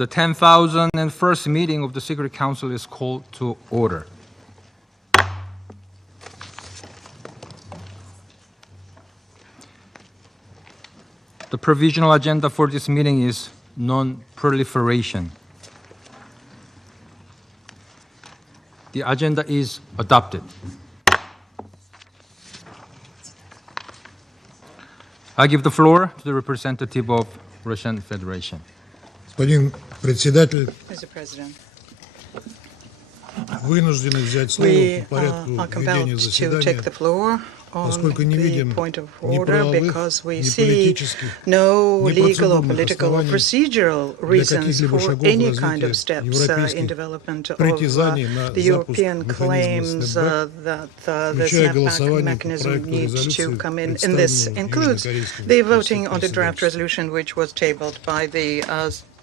The 10,001st meeting of the Security Council is called to order. The provisional agenda for this meeting is non-proliferation. The agenda is adopted. I give the floor to the representative of Russian Federation. Господин председатель, Mr. President, вынуждены взять слово we по порядку are ведения compelled to take the заседания, floor on поскольку не the видим point of ни order правовых, because we ни see политических, no ни legal or процедурных political or оснований procedural для reasons каких-либо for шагов any kind of развития steps in европейских development of притязаний на the запуск European механизма claims snapback, that the включая snapback голосование по mechanism проекту needs to резолюции, come in. And this представленному includes южнокорейским the voting on the draft председательством. resolution which was tabled by the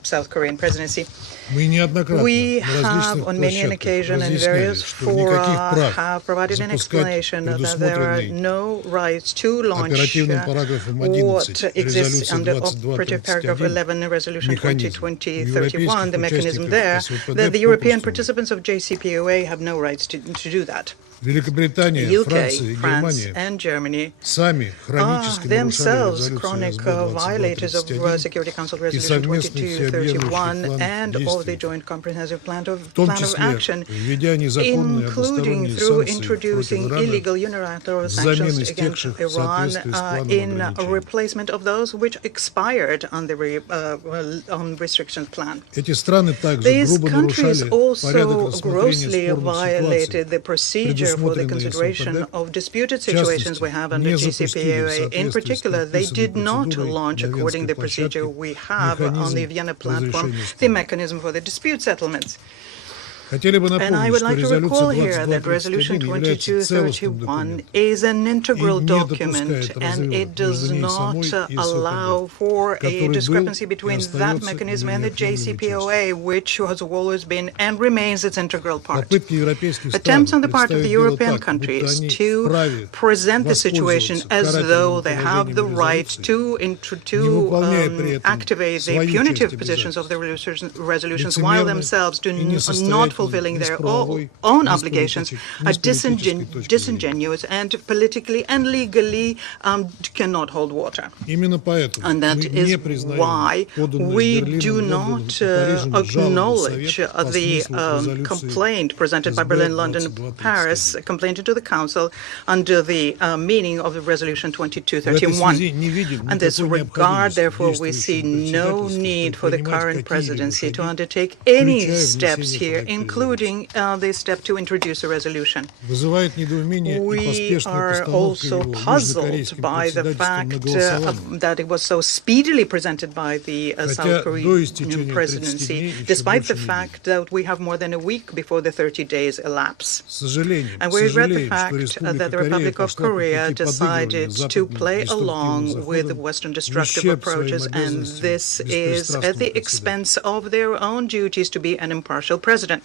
South Korean presidency. Мы неоднократно We на различных have, on many an площадках occasion and разъясняли, various что никаких fora, прав have provided an запускать explanation that there are предусмотренный no rights to launch оперативным параграфом what 11 exists резолюции under operative paragraph 2231 11 resolution механизм 2020-31, the mechanism участников there, СВПД that the European попросту participants of JCPOA have no rights to do that. Великобритания, Франция и UK, France, Германия and Germany сами хронически нарушали themselves резолюцию chronic СБ violators of 2231 Security Council и Resolution совместный всеобъемлющий 2231 план and of the действий, Joint Comprehensive Plan в том of числе Action, введя незаконные including односторонние through санкции introducing против Ирана illegal unilateral взамен sanctions against истекших в Iran соответствии с планом in ограничений. replacement of those which expired on the restrictions plan. Эти страны также These грубо countries нарушали порядок also рассмотрения grossly спорных violated ситуаций, the procedure for the предусмотренные consideration СВПД. of disputed situations we have under не запустили в JCPOA. In соответствии с particular, they did предписанной not процедурой launch на according to Венской the procedure площадке we have on the механизм Vienna platform, разрешения the споров. mechanism for the dispute settlements. Хотели бы And I напомнить, would что like to резолюция recall here that 2231 Resolution является целостным 2231 документом is an integral и не document, допускает and разрыва it does между ней not самой и allow СВПД, for a который был discrepancy и between that остается mechanism and the неотъемлемой частью. JCPOA, which has always been and remains its integral part. Попытки европейских стран Attempts on the part of представить the дело European так, будто countries они to вправе present the situation воспользоваться as though карательным they have the положением right резолюции, не выполняя при этом activate the свою punitive часть positions of the resolutions лицемерно while themselves do и not несостоятельно, fulfilling their бесправовой, own ни с obligations политической are точки зрения. disingenuous and politically and legally cannot hold water. Именно поэтому And that мы не is признаем why поданную we Берлином, do Лондоном not и Парижем жалобу в acknowledge Совет по the смыслу резолюции complaint presented by СБ Berlin, London, 2231. Paris, a complaint into the Council under the meaning of the Resolution В этой 2231. связи не видим In this никакой regard, необходимости therefore, we see действующего no председательства need for the предпринимать current какие-либо presidency to шаги, undertake any включая steps внесение here, проекта including the step to introduce a resolution. Вызывает недоумение и We поспешная are постановка also его puzzled южнокорейским by the председательством на fact голосование. that it was so speedily presented by the South Хотя до Korean истечения 30 presidency, дней еще despite the больше fact that we have more than a week before the 30 days elapse. Сожалеем, And we regret the сожалеем, fact что Республика that the Корея Republic of пошла по Korea пути decided подыгрывания to западным play деструктивным along with заходам Western в destructive ущерб approaches, своим and обязанностям this is at беспристрастного the председателя. expense of their own duties to be an impartial president.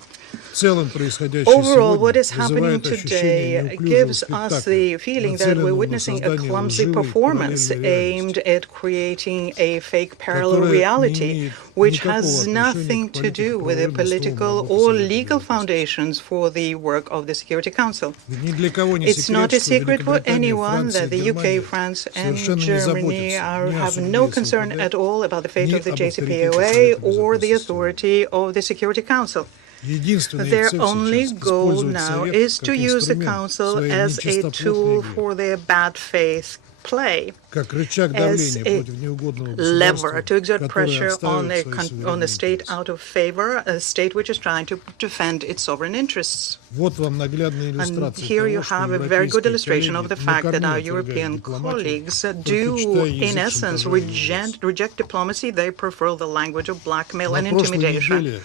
В целом происходящее Overall, what сегодня is happening вызывает ощущение today неуклюжего gives us the спектакля, feeling that we're нацеленного на witnessing a создание clumsy лживой performance параллельной aimed реальности, at creating a fake parallel которая не reality, имеет which никакого has отношения nothing к to do with the политико-правовым political основам or работы legal Совета Безопасности. foundations for the work of the Security Council. Ведь ни для кого не It's not секрет, a что secret for Великобритания, anyone Франция that the и UK, Германия France, and совершенно не Germany заботятся ни о have судьбе no concern СВПД, at all about the fate ни of the об авторитете JCPOA Совета or the Безопасности. authority of the Security Council. Единственная их Their цель only сейчас goal использовать now Совет is to как use the инструмент Council своей as a нечистоплотной tool игры, for their bad faith play, как рычаг as давления a против неугодного lever государства, to exert которое pressure on отстаивает свои a суверенные state интересы. out of favor, a state which is trying to defend its sovereign interests. Вот вам наглядная And иллюстрация here you того, что have a very good европейские illustration of коллеги the fact that our накануне European отвергают дипломатию, colleagues do, предпочитая in язык essence, шантажа и угроз. reject diplomacy. They prefer the language of blackmail and На прошлой intimidation. неделе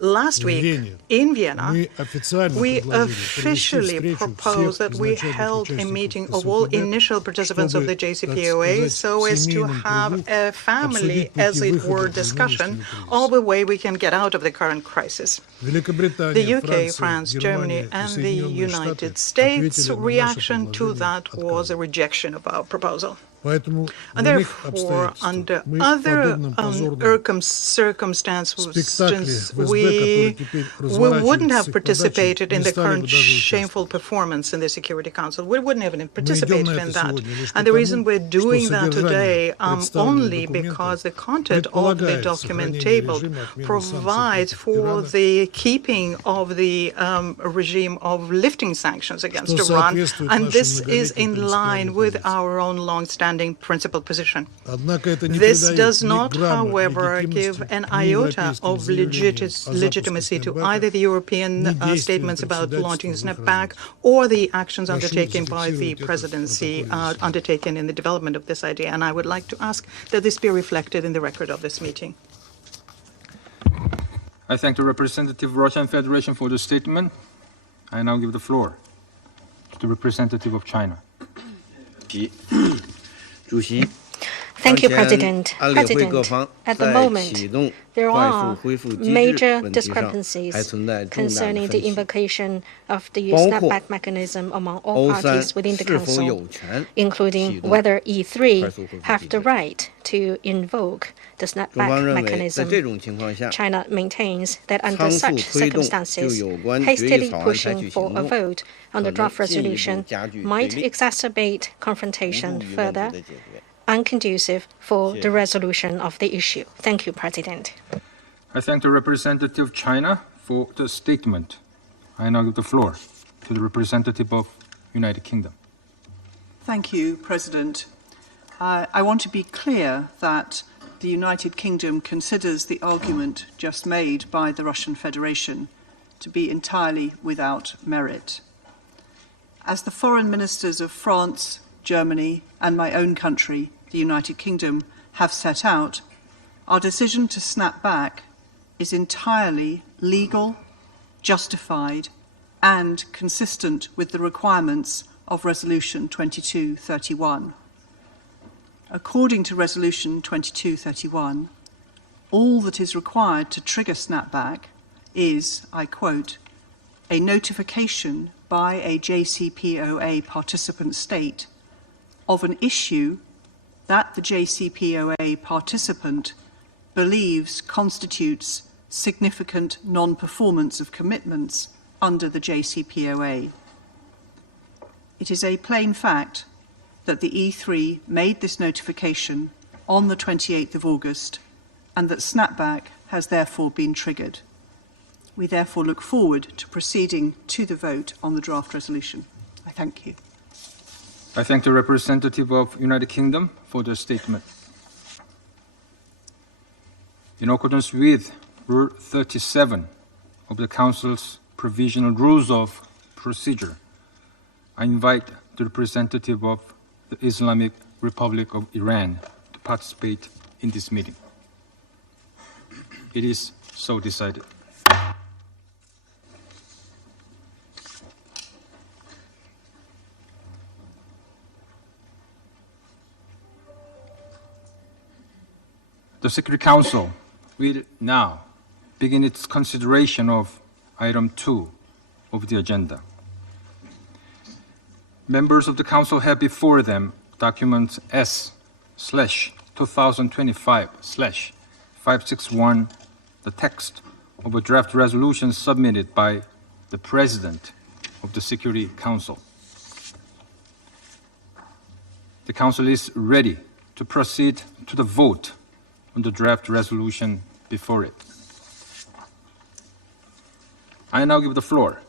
Last в week Вене in Vienna, мы официально we предложили officially провести встречу proposed всех that we изначальных held a участников meeting of all СВПД, initial participants of чтобы, the так JCPOA сказать, so в as to семейном have кругу a family, обсудить as пути it were, выхода из discussion нынешнего of the way we can get out of the current crisis. The Великобритания, UK, Франция, France, Germany, Германия и and the Соединенные Штаты United States' ответили на наше reaction to предложение that was a отказом. rejection of our proposal. Поэтому в And иных therefore, under обстоятельствах мы в other подобном позорном circumstances, спектакле ФСБ, который we теперь wouldn't have разворачивается их подачей, participated in не the стали бы current даже shameful участвовать. performance in the Security Council. We wouldn't have Мы идем participated на in это that. сегодня лишь And the reason потому, we're что doing that today содержание only представленных because the документов content of the предполагает document сохранение table режима отмены provides санкций против for Ирана, the keeping of the regime of lifting sanctions against что Iran, соответствует and нашим this is многолетним in line принципиальным with позициям. our own long-standing principled position. Однако это не This придает does ни not, грамма however, give легитимности an ни iota европейским of заявлениям о запуске legitimacy to снэпбэка, either the European ни действиям statements about launching председательства в их snapback развитии. or the actions Прошу undertaken by the зафиксировать это в presidency протоколе заседания. undertaken in the development of this idea. And I would like to ask that this be reflected in the record of this meeting. I thank the representative of Russian Federation for the statement. I now give the floor to the representative of China. Thank you, President. President, at the moment, there are major discrepancies concerning the invocation of the snapback mechanism among all parties within the Council, including whether E3 have the right to invoke the snapback mechanism. China maintains that under such circumstances, hastily pushing for a vote on the draft resolution might exacerbate confrontation further, unconducive for the resolution of the issue. Thank you, President. I thank the representative of China for the statement. I now give the floor to the representative of United Kingdom. Thank you, President. I want to be clear that the United Kingdom considers the argument just made by the Russian Federation to be entirely without merit. As the foreign ministers of France, Germany, and my own country, the United Kingdom, have set out, our decision to snap back is entirely legal, justified, and consistent with the requirements of Resolution 2231. According to Resolution 2231, all that is required to trigger snapback is, I quote, a notification by a JCPOA participant state of an issue that the JCPOA participant believes constitutes significant non-performance of commitments under the JCPOA. It is a plain fact that the E3 made this notification on the 28th of August and that snapback has therefore been triggered. We therefore look forward to proceeding to the vote on the draft resolution. I thank you. I thank the representative of United Kingdom for the statement. In accordance with Rule 37 of the Council's Provisional Rules of Procedure, I invite the representative of the Islamic Republic of Iran to participate in this meeting. It is so decided. The Security Council will now begin its consideration of item 2 of the agenda. Members of the Council have before them document S/2025/561, the text of a draft resolution submitted by the President of the Security Council. The Council is ready to proceed to the vote on the draft resolution before it. I now give the floor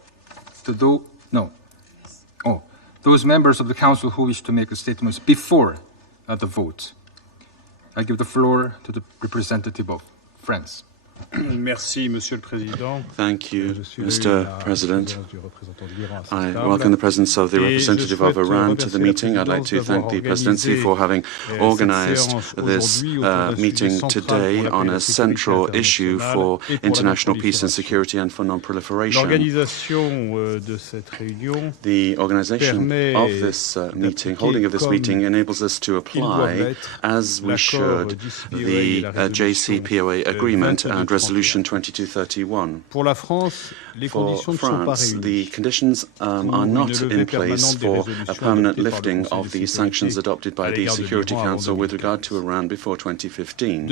to those members of the Council who wish to make statements before the vote. I give the floor to the representative of France. Merci, Monsieur le Président. Thank you, Mr. President. I welcome the presence of the representative of Iran to the meeting. I'd like to thank the Presidency for having organized this meeting today on a central issue for international peace and security and for non-proliferation. The organization of this meeting, holding of this meeting, enables us to apply, as we should, the JCPOA agreement and and Resolution 2231. For France, the conditions are not in place for a permanent lifting of the sanctions adopted by the Security Council with regard to Iran before 2015.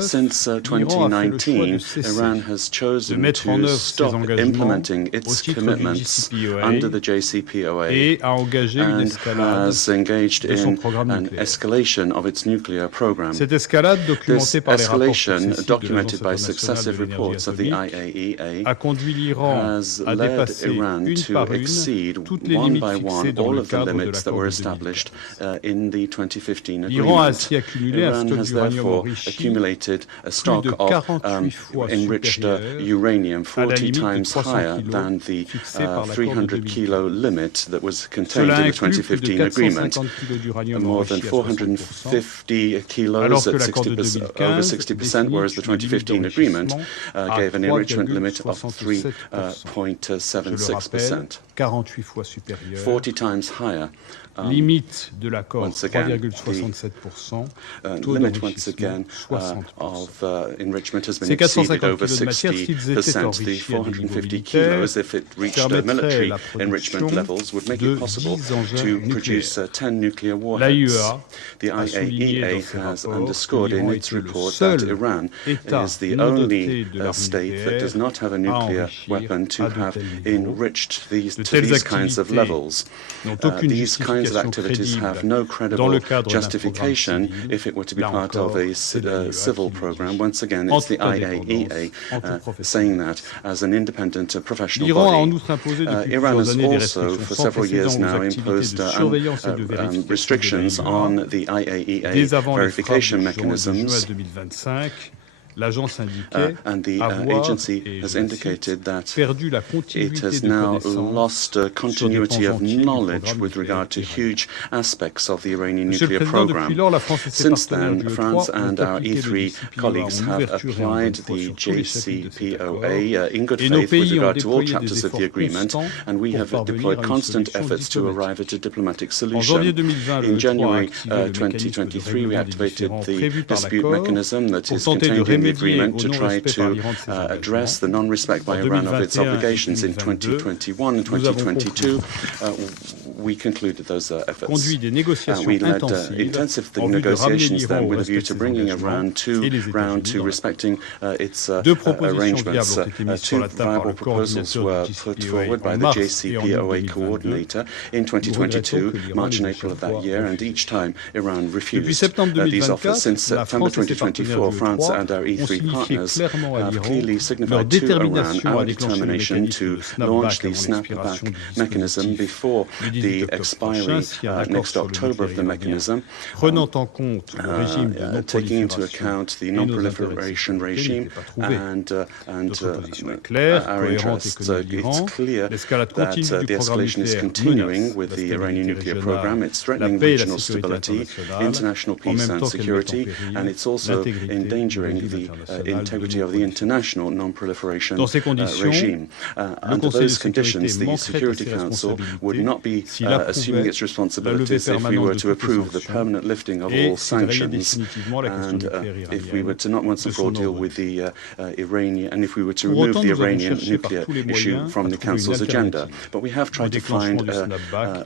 Since 2019, Iran has chosen to stop implementing its commitments under the JCPOA and has engaged in an escalation of its nuclear program. This escalation, documented by successive reports of the IAEA, has led Iran to exceed one by one all of the limits that were established in the 2015 agreement. Iran has therefore accumulated a stock of enriched uranium 40 times higher than the 300 kilo limit that was contained in the 2015 agreement. More than 450 kilos at over 60%, whereas the 2015 agreement gave an enrichment limit of 3.76%, 40 times higher. Limite de l'accord, once again, 3,67%. The limit, once again, of enrichment has been exceeded over 60%. The 450 kilos, if it reached military enrichment levels, would make it possible to produce 10 nuclear warheads. The IAEA has underscored in its report that Iran is the only state that does not have a nuclear weapon to have enriched to these kinds of levels. These kinds of activities have no credible justification if it were to be part of a civil program. Once again, it's the IAEA saying that as an independent professional body. Iran has also, for several years now, imposed restrictions on the IAEA verification mechanisms. And the agency has indicated that it has now lost continuity of knowledge with regard to huge aspects of the Iranian nuclear program. Since then, France and our E3 colleagues have applied the JCPOA in good faith with regard to all chapters of the agreement, and we have deployed constant efforts to arrive at a diplomatic solution. In January 2023, we activated the dispute mechanism that is contained in the agreement to try to address the non-respect by Iran of its obligations. In 2021 and 2022, we concluded those efforts. We led intensive negotiations then with a view to bringing Iran round to respecting its arrangements. Two viable proposals were put forward by the JCPOA coordinator in 2022, March and April of that year, and each time Iran refused these offers. Since September 2024, France and our E3 partners have clearly signified to Iran our determination to launch the snapback mechanism before the expiry next October of the mechanism, taking into account the non-proliferation regime and our interests. It's clear that the escalation is continuing with the Iranian nuclear program. It's threatening regional stability, international peace and security, and it's also endangering the integrity of the international non-proliferation regime. Under those conditions, the Security Council would not be assuming its responsibilities if we were to approve the permanent lifting of all sanctions, and if we were to not once and for all deal with the Iranian, and if we were to remove the Iranian nuclear issue from the Council's agenda. But we have tried to find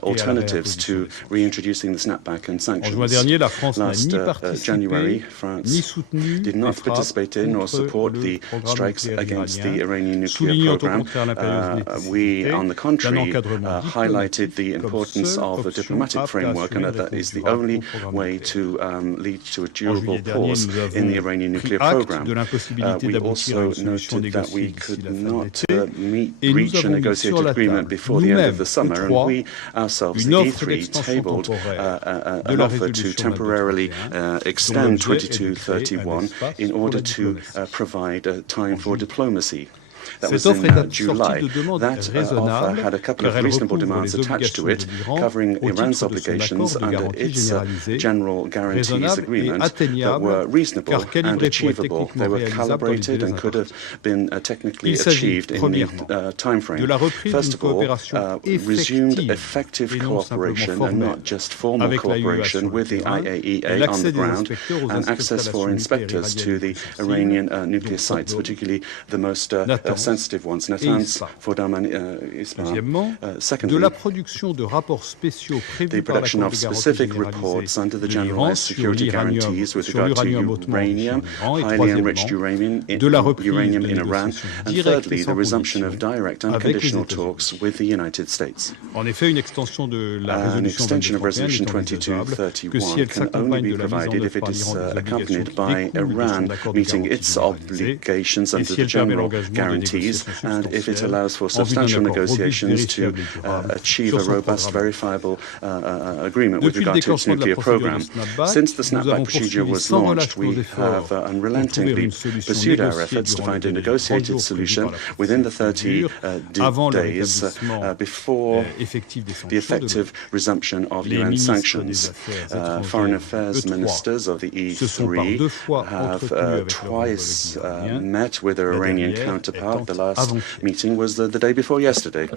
alternatives to reintroducing the snapback and sanctions. Last January, France did not participate in or support the strikes against the Iranian nuclear program. We, on the contrary, highlighted the importance of a diplomatic framework, and that is the only way to lead to a durable pause in the Iranian nuclear program. We also noted that we could not reach a negotiated agreement before the end of the summer, and we ourselves, the E3, tabled an offer to temporarily extend 2231 in order to provide time for diplomacy. That was in July. That offer had a couple of reasonable demands attached to it, covering Iran's obligations under its general guarantees agreement that were reasonable and achievable. They were calibrated and could have been technically achieved in the time frame. First of all, resumed effective cooperation and not just formal cooperation with the IAEA on the ground, and access for inspectors to the Iranian nuclear sites, particularly the most sensitive ones, Natanz, Fordam and Isfahan. Secondly, the production of specific reports under the generalized security guarantees with regard to uranium, highly enriched uranium in Iran, and thirdly, the resumption of direct unconditional talks with the United States. An extension of Resolution 2231 can only be provided if it is accompanied by Iran meeting its obligations under the general guarantees, and if it allows for substantial negotiations to achieve a robust, verifiable agreement with regard to its nuclear program. Since the snapback procedure was launched, we have unrelentingly pursued our efforts to find a negotiated solution within the 30 days before the effective resumption of UN sanctions. Foreign affairs ministers of the E3 have twice met with their Iranian counterpart. The last meeting was the day before yesterday.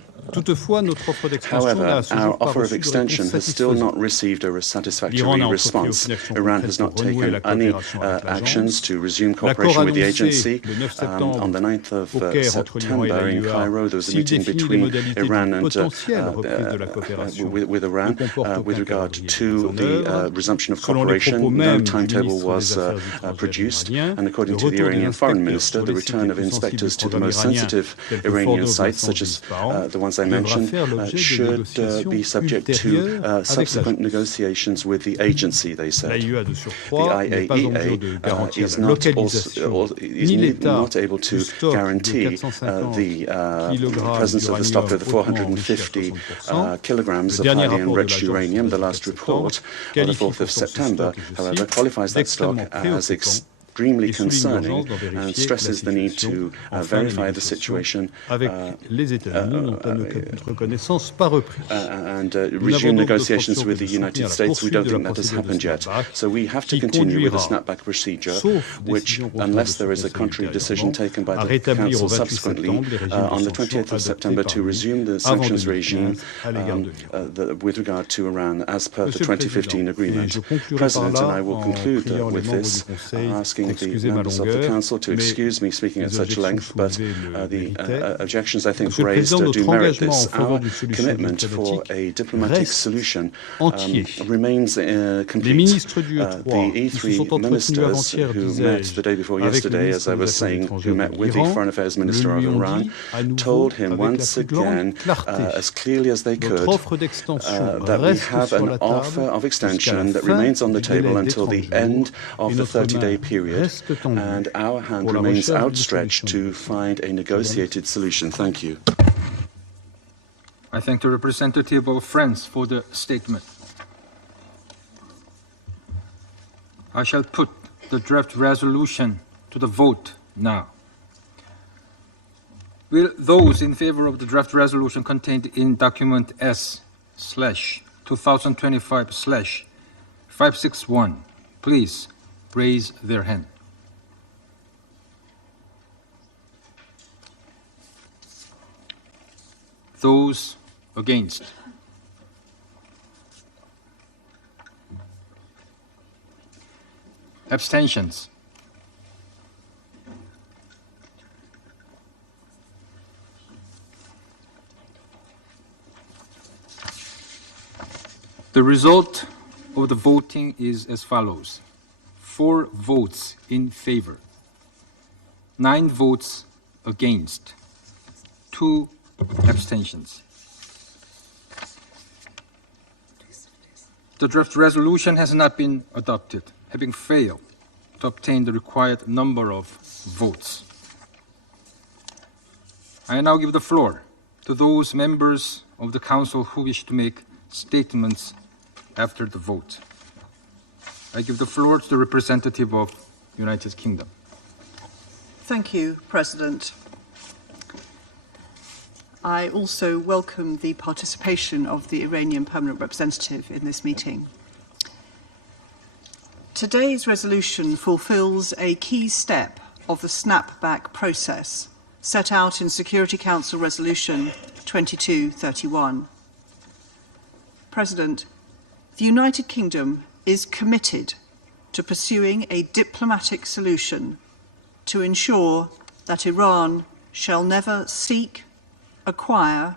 However, our offer of extension has still not received a satisfactory response. Iran has not taken any actions to resume cooperation with the agency. On the 9th of September in Cairo, there was a meeting between Iran and with Iran with regard to the resumption of cooperation. No timetable was produced, and according to the Iranian foreign minister, the return of inspectors to the most sensitive Iranian sites, such as the ones I mentioned, should be subject to subsequent negotiations with the agency, they said. The IAEA is not able to guarantee the presence of the stock of the 450 kilograms of highly enriched uranium. The last report on the 4th of September, however, qualifies that stock as extremely concerning and stresses the need to verify the situation and resume negotiations with the United States. We don't think that has happened yet. So we have to continue with the snapback procedure, which, unless there is a contrary decision taken by the Council subsequently, on the 28th of September to resume the sanctions regime with regard to Iran as per the 2015 agreement. President, and I will conclude with this, asking the members of the Council to excuse me speaking at such length, but the objections I think raised do merit this. Our commitment for a diplomatic solution remains complete. The E3 ministers who met the day before yesterday, as I was saying, who met with the Foreign Affairs Minister of Iran, told him once again, as clearly as they could, that we have an offer of extension that remains on the table until the end of the 30-day period, and our hand remains outstretched to find a negotiated solution. Thank you. I thank the representative of France for the statement. I shall put the draft resolution to the vote now. Will those in favor of the draft resolution contained in document S/2025/561 please raise their hand? Those against? Abstentions? The result of the voting is as follows: 4 votes in favor, 9 votes against, 2 abstentions. The draft resolution has not been adopted, having failed to obtain the required number of votes. I now give the floor to those members of the Council who wish to make statements after the vote. I give the floor to the representative of the United Kingdom. Thank you, President. I also welcome the participation of the Iranian Permanent Representative in this meeting. Today's resolution fulfills a key step of the snapback process set out in Security Council Resolution 2231. President, the United Kingdom is committed to pursuing a diplomatic solution to ensure that Iran shall never seek, acquire,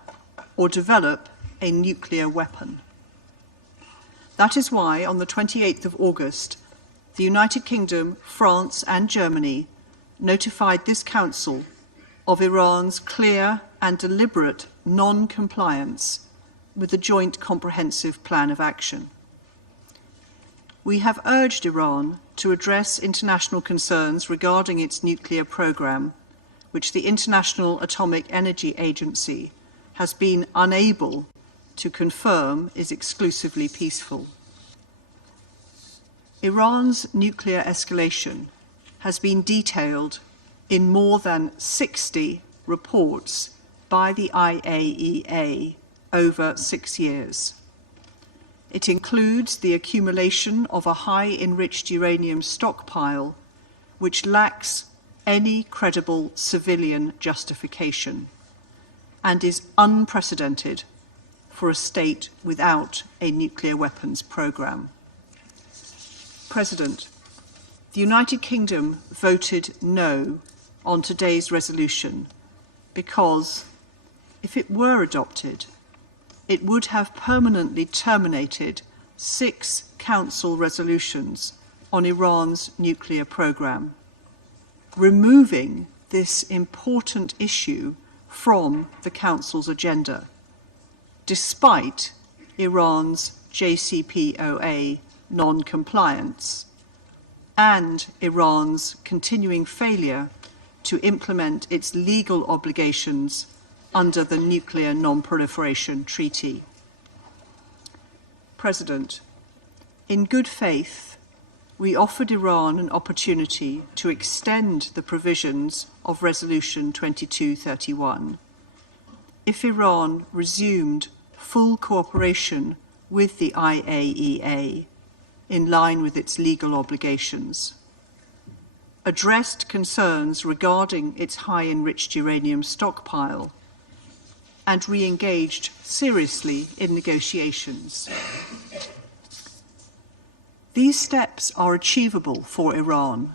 or develop a nuclear weapon. That is why, on the 28th of August, the United Kingdom, France, and Germany notified this Council of Iran's clear and deliberate non-compliance with the Joint Comprehensive Plan of Action. We have urged Iran to address international concerns regarding its nuclear program, which the International Atomic Energy Agency has been unable to confirm is exclusively peaceful. Iran's nuclear escalation has been detailed in more than 60 reports by the IAEA over 6 years. It includes the accumulation of a high-enriched uranium stockpile which lacks any credible civilian justification and is unprecedented for a state without a nuclear weapons program. President, the United Kingdom voted no on today's resolution because, if it were adopted, it would have permanently terminated 6 Council resolutions on Iran's nuclear program, removing this important issue from the Council's agenda, despite Iran's JCPOA non-compliance and Iran's continuing failure to implement its legal obligations under the Nuclear Non-Proliferation Treaty. President, in good faith, we offered Iran an opportunity to extend the provisions of Resolution 2231 if Iran resumed full cooperation with the IAEA in line with its legal obligations, addressed concerns regarding its high-enriched uranium stockpile, and re-engaged seriously in negotiations. These steps are achievable for Iran.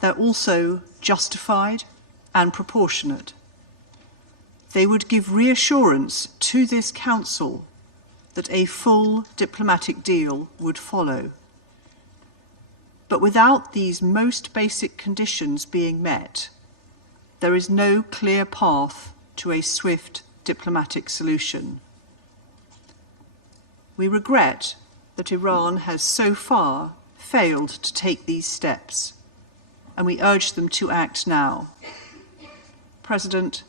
They're also justified and proportionate. They would give reassurance to this Council that a full diplomatic deal would follow. But without these most basic conditions being met, there is no clear path to a swift diplomatic solution. We regret that Iran has so far failed to take these steps, and we urge them to act now. President,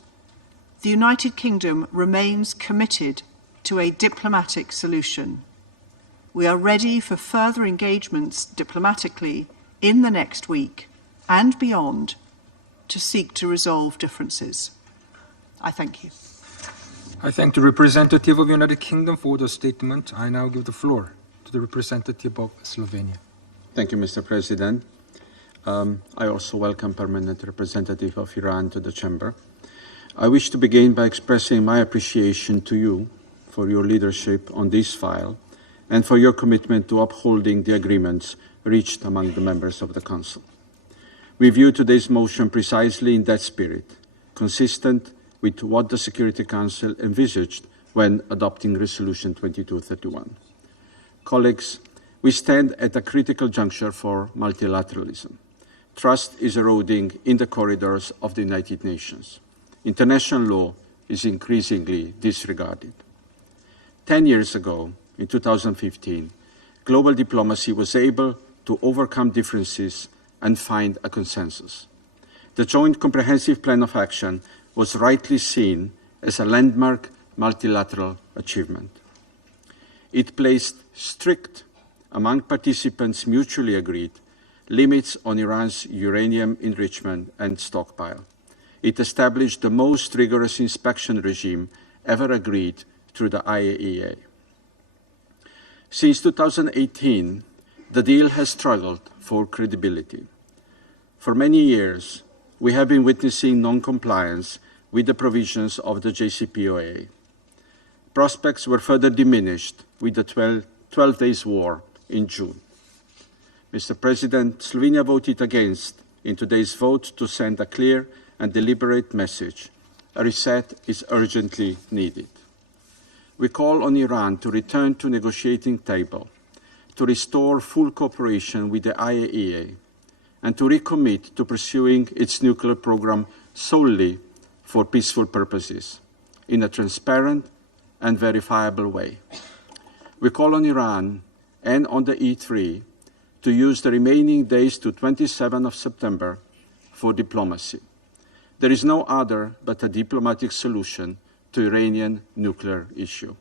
the United Kingdom remains committed to a diplomatic solution. We are ready for further engagements diplomatically in the next week and beyond to seek to resolve differences. I thank you. I thank the representative of the United Kingdom for the statement. I now give the floor to the representative of Slovenia. Thank you, Mr. President. I also welcome Permanent Representative of Iran to the Chamber. I wish to begin by expressing my appreciation to you for your leadership on this file and for your commitment to upholding the agreements reached among the members of the Council. We view today's motion precisely in that spirit, consistent with what the Security Council envisaged when adopting Resolution 2231. Colleagues, we stand at a critical juncture for multilateralism. Trust is eroding in the corridors of the United Nations. International law is increasingly disregarded. 10 years ago, in 2015, global diplomacy was able to overcome differences and find a consensus. The Joint Comprehensive Plan of Action was rightly seen as a landmark multilateral achievement. It placed strict, among participants mutually agreed, limits on Iran's uranium enrichment and stockpile. It established the most rigorous inspection regime ever agreed through the IAEA. Since 2018, the deal has struggled for credibility. For many years, we have been witnessing non-compliance with the provisions of the JCPOA. Prospects were further diminished with the 12 days war in June. Mr. President, Slovenia voted against in today's vote to send a clear and deliberate message. A reset is urgently needed. We call on Iran to return to the negotiating table, to restore full cooperation with the IAEA, and to recommit to pursuing its nuclear program solely for peaceful purposes, in a transparent and verifiable way. We call on Iran and on the E3 to use the remaining days to 27 of September for diplomacy. There is no other but a diplomatic solution to Iranian nuclear issue.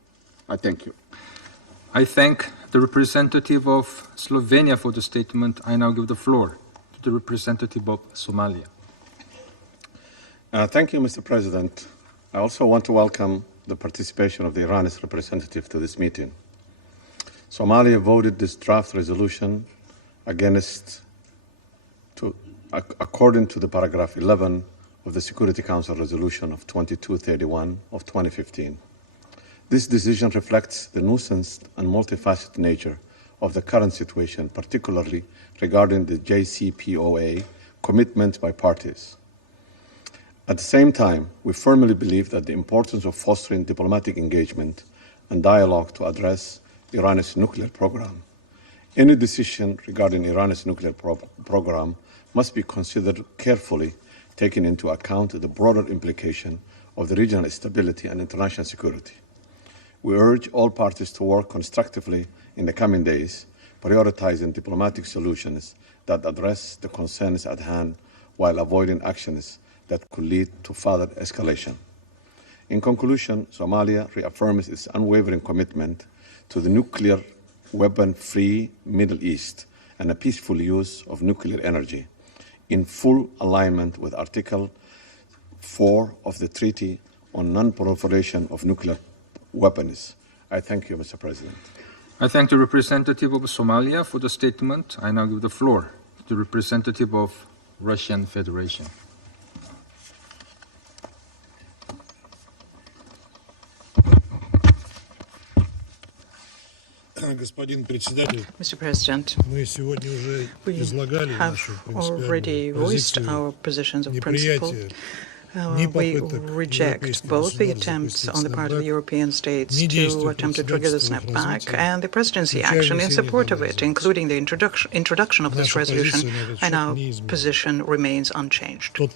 I thank you. I thank the representative of Slovenia for the statement. I now give the floor to the representative of Somalia. Thank you, Mr. President. I also want to welcome the participation of the Iranian representative to this meeting. Somalia voted this draft resolution according to the paragraph 11 of the Security Council resolution of 2231 of 2015. This decision reflects the nuanced and multifaceted nature of the current situation, particularly regarding the JCPOA commitment by parties. At the same time, we firmly believe that the importance of fostering diplomatic engagement and dialogue to address Iran's nuclear program. Any decision regarding Iran's nuclear program must be considered carefully, taking into account the broader implication of the regional stability and international security. We urge all parties to work constructively in the coming days, prioritizing diplomatic solutions that address the concerns at hand while avoiding actions that could lead to further escalation. In conclusion, Somalia reaffirms its unwavering commitment to the nuclear weapon-free Middle East and a peaceful use of nuclear energy, in full alignment with Article 4 of the Treaty on Non-Proliferation of Nuclear Weapons. I thank you, Mr. President. I thank the representative of Somalia for the statement. I now give the floor to the representative of Russian Federation. Mr. President, we have already voiced our positions of principle. We reject both the attempts on the part of the European states to attempt to trigger the snapback and the presidency action in support of it, including the introduction of this resolution, and our position remains unchanged. The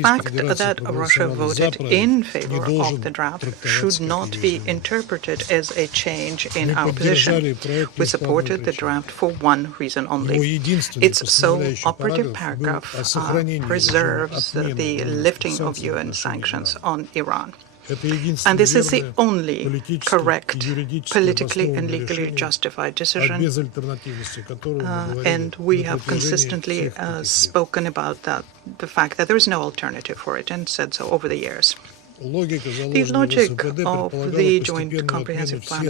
fact that Russia voted in favor of the draft should not be interpreted as a change in our position. We supported the draft for one reason only. Its sole operative paragraph preserves the lifting of UN sanctions on Iran. And this is the only correct, politically and legally justified decision. And we have consistently spoken about the fact that there is no alternative for it, and said so over the years. The logic of the Joint Comprehensive Plan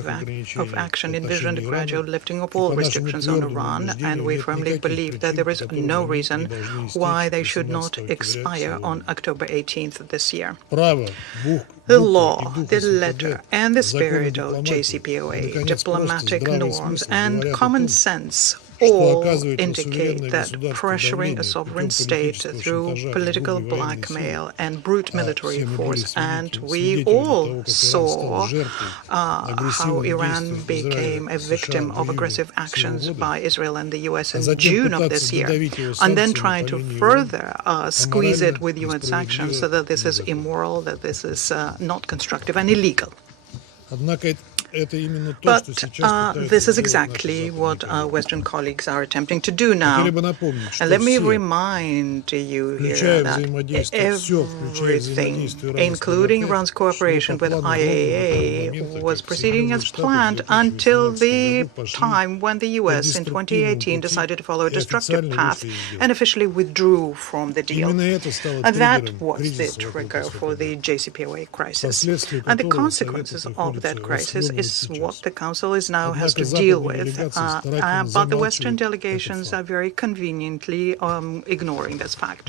of Action envisioned a gradual lifting of all restrictions on Iran, and we firmly believe that there is no reason why they should not expire on October 18th this year. The law, the letter, and the spirit of JCPOA, diplomatic norms, and common sense all indicate that pressuring a sovereign state through political blackmail and brute military force, and we all saw how Iran became a victim of aggressive actions by Israel and the US in June of this year, and then trying to further squeeze it with UN sanctions, so that this is immoral, that this is not constructive and illegal. But this is exactly what our Western colleagues are attempting to do now. And let me remind you here that everything, including Iran's cooperation with IAEA, was proceeding as planned until the time when the U.S. in 2018 decided to follow a destructive path and officially withdrew from the deal. And that was the trigger for the JCPOA crisis. And the consequences of that crisis is what the Council has to deal with. But the Western delegations are very conveniently ignoring this fact.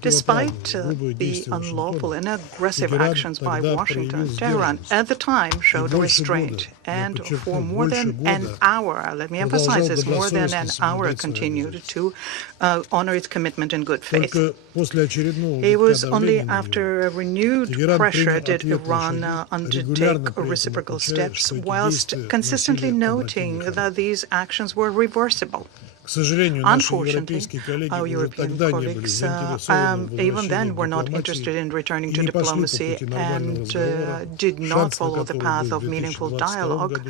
Despite the unlawful and aggressive actions by Washington, Tehran at the time showed restraint and for more than an hour, let me emphasize this, more than an hour continued to honor its commitment in good faith. It was only after renewed pressure did Iran undertake reciprocal steps, whilst consistently noting that these actions were reversible. Unfortunately, our European colleagues even then were not interested in returning to diplomacy and did not follow the path of meaningful dialogue,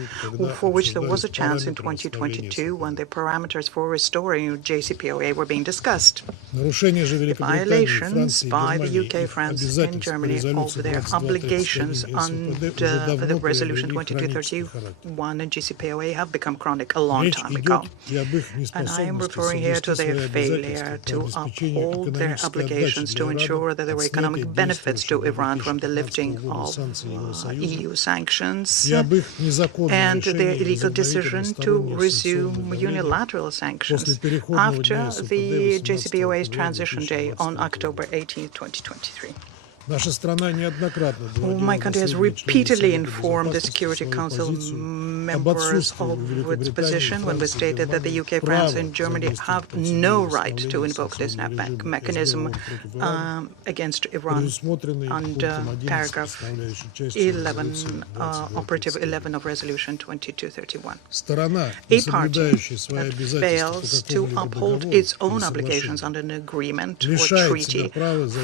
for which there was a chance in 2022 when the parameters for restoring JCPOA were being discussed. The violations by the UK, France, and Germany of their obligations under the Resolution 2231 and JCPOA have become chronic a long time ago. And I am referring here to their failure to uphold their obligations to ensure that there were economic benefits to Iran from the lifting of EU sanctions and their illegal decision to resume unilateral sanctions after the JCPOA's transition day on October 18, 2023. My country has repeatedly informed the Security Council members of its position when we stated that the UK, France, and Germany have no right to invoke the snapback mechanism against Iran under paragraph 11, operative 11 of Resolution 2231. A party that fails to uphold its own obligations under an agreement or treaty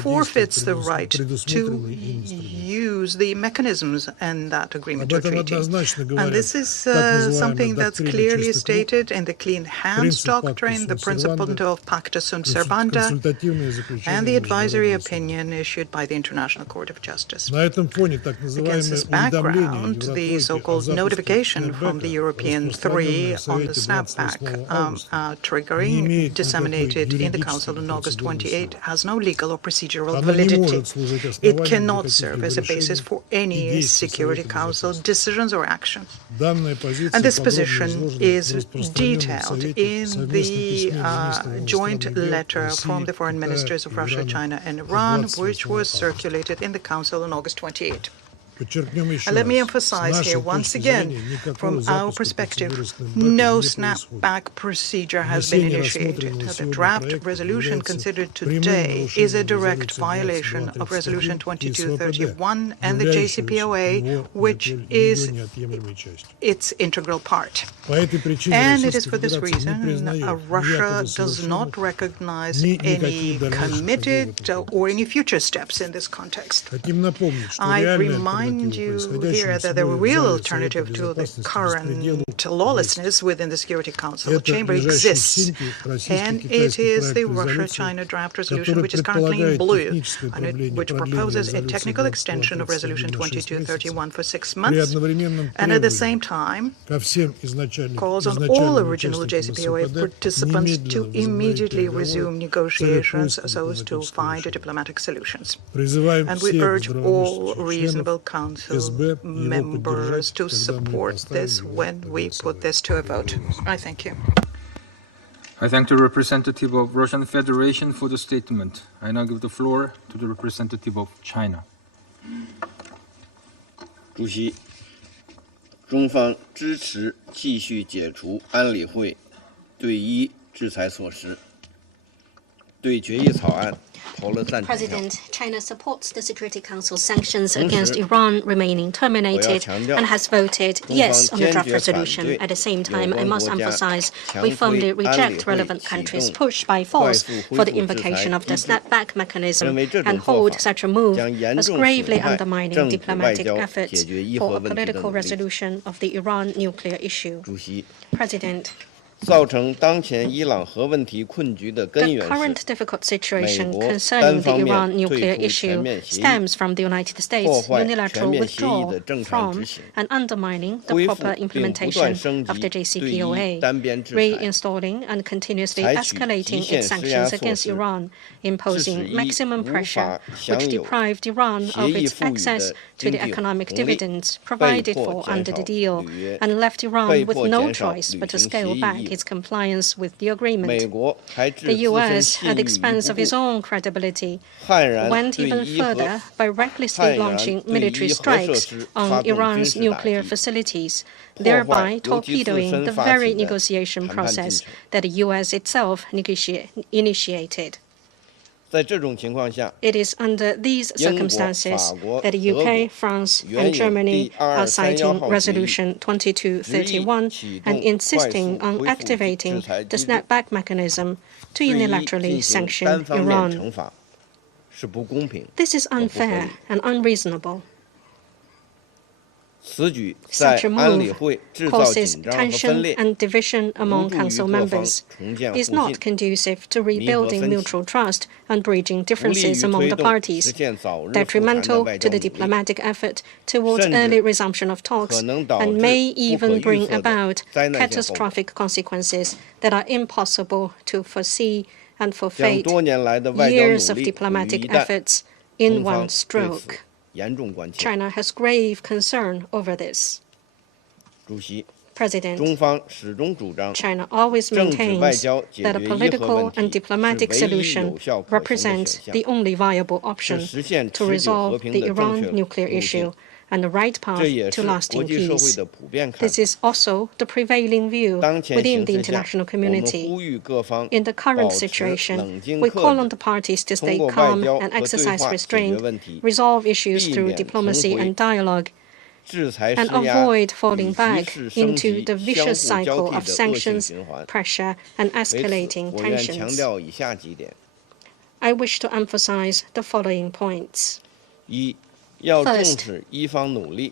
forfeits the right to use the mechanisms in that agreement or treaty. And this is something that's clearly stated in the clean hands doctrine, the principle of pacta sunt servanda, and the advisory opinion issued by the International Court of Justice. Against this background, the so-called notification from the European three on the snapback triggering disseminated in the Council on August 28 has no legal or procedural validity. It cannot serve as a basis for any Security Council decisions or actions. And this position is detailed in the joint letter from the foreign ministers of Russia, China, and Iran, which was circulated in the Council on August 28. And let me emphasize here once again, from our perspective, no snapback procedure has been initiated. The draft resolution considered today is a direct violation of Resolution 2231 and the JCPOA, which is its integral part. And it is for this reason Russia does not recognize any committed or any future steps in this context. I remind you here that the real alternative to the current lawlessness within the Security Council chamber exists, and it is the Russia-China draft resolution, which is currently in blue, and which proposes a technical extension of Resolution 2231 for 6 months, and at the same time calls on all original JCPOA participants to immediately resume negotiations so as to find diplomatic solutions. And we urge all reasonable Council members to support this when we put this to a vote. I thank you. I thank the representative of Russian Federation for the statement. I now give the floor to the representative of China. 主席，中方支持继续解除安理会对伊制裁措施，对决议草案 President, China supports the Security Council sanctions against Iran remaining terminated and has voted yes on the draft resolution. At the same time, I must emphasize we firmly reject relevant countries' push by force for the invocation of the snapback mechanism and hold such a move as gravely undermining diplomatic efforts for a political resolution of the Iran nuclear issue. President, the current difficult situation concerning the Iran nuclear issue stems from the United States' unilateral withdrawal from and undermining the proper implementation of the JCPOA, reinstalling and continuously escalating its sanctions against Iran, imposing maximum pressure, which deprived Iran of its access to the economic dividends provided for under the deal, and left Iran with no choice but to scale back its compliance with the agreement. The U.S., at the expense of its own credibility, went even further by recklessly launching military strikes on Iran's nuclear facilities, thereby torpedoing the very negotiation process that the U.S. itself initiated. It is under these circumstances that the UK, France, and Germany are citing Resolution 2231 and insisting on activating the snapback mechanism to unilaterally sanction Iran. This is unfair and unreasonable. Such a move causes tension and division among Council members, is not conducive to rebuilding mutual trust and bridging differences among the parties, detrimental to the diplomatic effort towards early resumption of talks, and may even bring about catastrophic consequences that are impossible to foresee and forfeit years of diplomatic efforts in one stroke. China has grave concern over this. President, China always maintains that a political and diplomatic solution represents the only viable option to resolve the Iran nuclear issue and the right path to lasting peace. This is also the prevailing view within the international community. In the current situation, we call on the parties to stay calm and exercise restraint, resolve issues through diplomacy and dialogue, and avoid falling back into the vicious cycle of sanctions, pressure, and escalating tensions. I wish to emphasize the following points. First,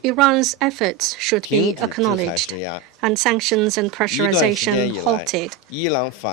Iran's efforts should be acknowledged and sanctions and pressurization halted.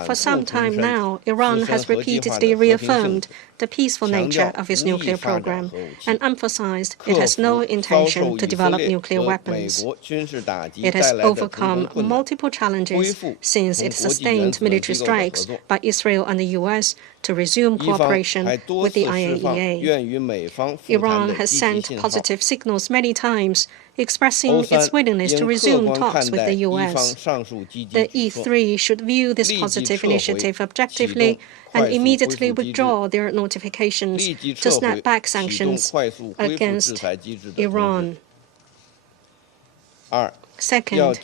For some time now, Iran has repeatedly reaffirmed the peaceful nature of its nuclear program and emphasized it has no intention to develop nuclear weapons. It has overcome multiple challenges since it sustained military strikes by Israel and the U.S. to resume cooperation with the IAEA. Iran has sent positive signals many times, expressing its willingness to resume talks with the U.S. The E3 should view this positive initiative objectively and immediately withdraw their notifications to snap back sanctions against Iran. Second,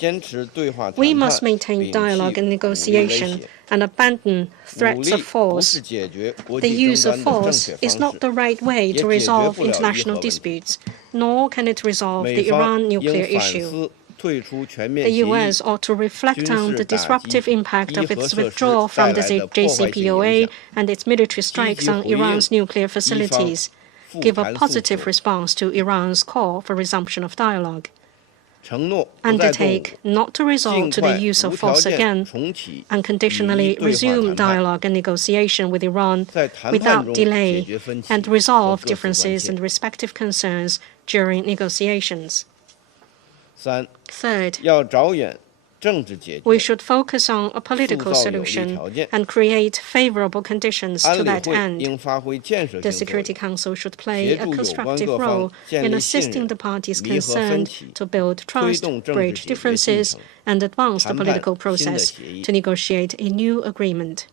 we must maintain dialogue and negotiation and abandon threats of force. The use of force is not the right way to resolve international disputes, nor can it resolve the Iran nuclear issue. The U.S. ought to reflect on the disruptive impact of its withdrawal from the JCPOA and its military strikes on Iran's nuclear facilities, give a positive response to Iran's call for resumption of dialogue, undertake not to resort to the use of force again, unconditionally resume dialogue and negotiation with Iran without delay, and resolve differences and respective concerns during negotiations. Third, we should focus on a political solution and create favorable conditions to that end. The Security Council should play a constructive role in assisting the parties concerned to build trust, bridge differences, and advance the political process to negotiate a new agreement.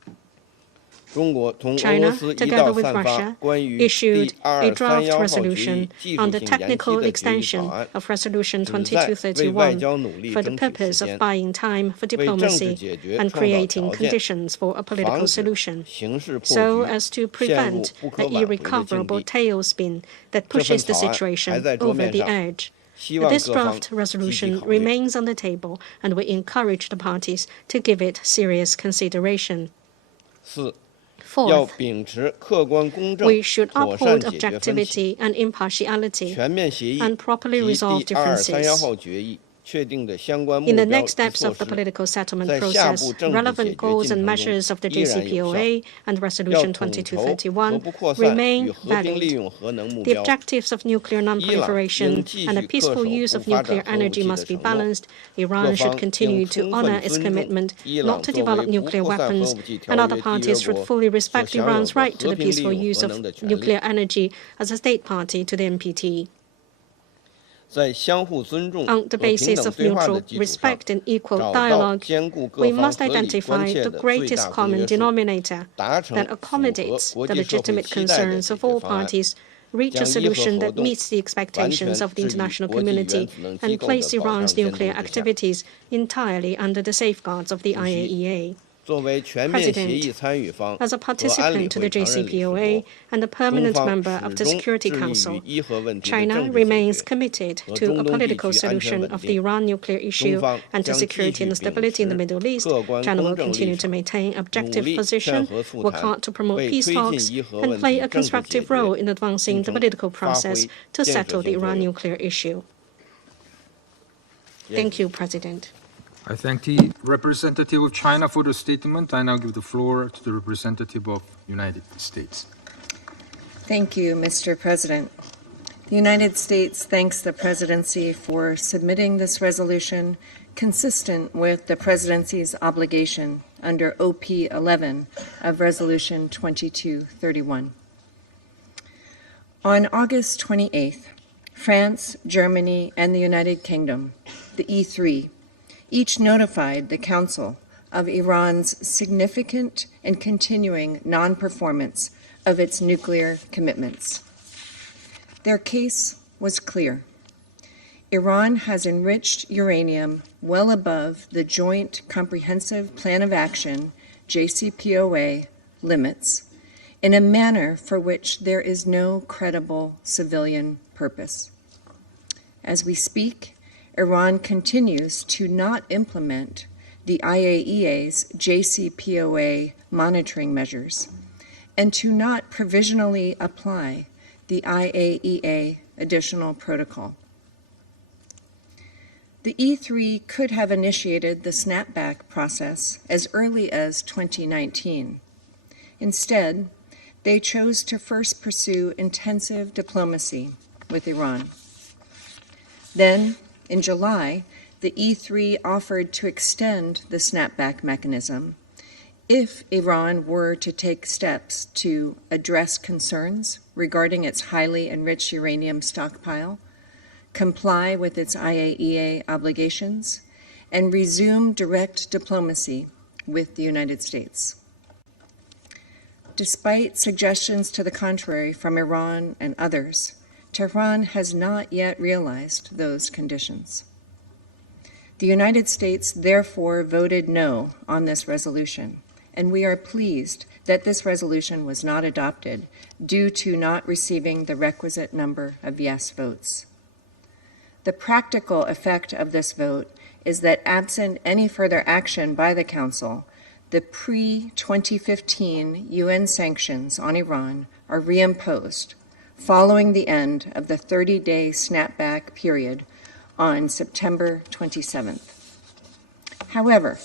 China, together with Russia, issued a draft resolution on the technical extension of Resolution 2231 for the purpose of buying time for diplomacy and creating conditions for a political solution, so as to prevent an irrecoverable tailspin that pushes the situation over the edge. This draft resolution remains on the table, and we encourage the parties to give it serious consideration. Fourth, we should uphold objectivity and impartiality and properly resolve differences. In the next steps of the political settlement process, relevant goals and measures of the JCPOA and Resolution 2231 remain valid. The objectives of nuclear non-proliferation and the peaceful use of nuclear energy must be balanced. Iran should continue to honor its commitment not to develop nuclear weapons, and other parties should fully respect Iran's right to the peaceful use of nuclear energy as a state party to the NPT. On the basis of mutual respect and equal dialogue, we must identify the greatest common denominator that accommodates the legitimate concerns of all parties, reach a solution that meets the expectations of the international community, and place Iran's nuclear activities entirely under the safeguards of the IAEA. President, as a participant to the JCPOA and a permanent member of the Security Council, China remains committed to a political solution of the Iran nuclear issue and to security and stability in the Middle East. China will continue to maintain an objective position, work hard to promote peace talks, and play a constructive role in advancing the political process to settle the Iran nuclear issue. Thank you, President. I thank the representative of China for the statement. I now give the floor to the representative of the United States. Thank you, Mr. President. The United States thanks the presidency for submitting this resolution consistent with the presidency's obligation under OP 11 of Resolution 2231. On August 28th, France, Germany, and the United Kingdom, the E3, each notified the Council of Iran's significant and continuing non-performance of its nuclear commitments. Their case was clear. Iran has enriched uranium well above the Joint Comprehensive Plan of Action, JCPOA, limits in a manner for which there is no credible civilian purpose. As we speak, Iran continues to not implement the IAEA's JCPOA monitoring measures and to not provisionally apply the IAEA additional protocol. The E3 could have initiated the snapback process as early as 2019. Instead, they chose to first pursue intensive diplomacy with Iran. Then, in July, the E3 offered to extend the snapback mechanism if Iran were to take steps to address concerns regarding its highly enriched uranium stockpile, comply with its IAEA obligations, and resume direct diplomacy with the United States. Despite suggestions to the contrary from Iran and others, Tehran has not yet realized those conditions. The United States therefore voted no on this resolution, and we are pleased that this resolution was not adopted due to not receiving the requisite number of yes votes. The practical effect of this vote is that absent any further action by the Council, the pre-2015 UN sanctions on Iran are reimposed following the end of the 30-day snapback period on September 27th. However,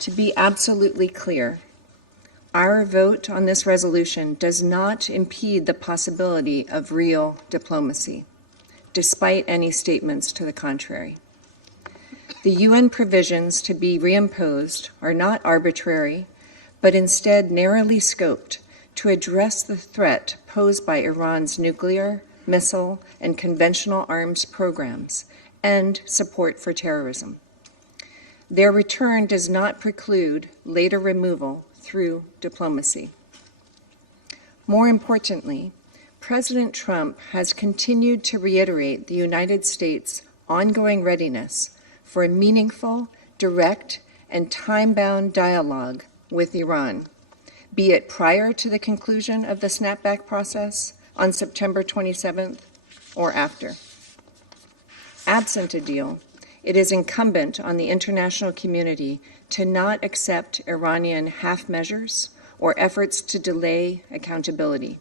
to be absolutely clear, our vote on this resolution does not impede the possibility of real diplomacy, despite any statements to the contrary. The UN provisions to be reimposed are not arbitrary, but instead narrowly scoped to address the threat posed by Iran's nuclear, missile, and conventional arms programs and support for terrorism. Their return does not preclude later removal through diplomacy. More importantly, President Trump has continued to reiterate the United States' ongoing readiness for a meaningful, direct, and time-bound dialogue with Iran, be it prior to the conclusion of the snapback process on September 27th or after. Absent a deal, it is incumbent on the international community to not accept Iranian half measures or efforts to delay accountability.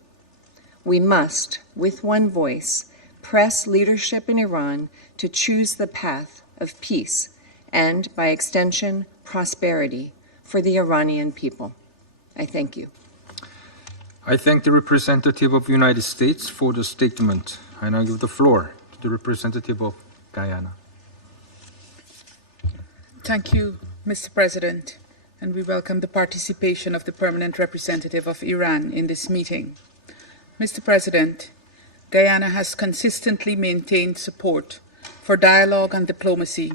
We must, with one voice, press leadership in Iran to choose the path of peace and, by extension, prosperity for the Iranian people. I thank you. I thank the representative of the United States for the statement. I now give the floor to the representative of Guyana. Thank you, Mr. President, and we welcome the participation of the permanent representative of Iran in this meeting. Mr. President, Guyana has consistently maintained support for dialogue and diplomacy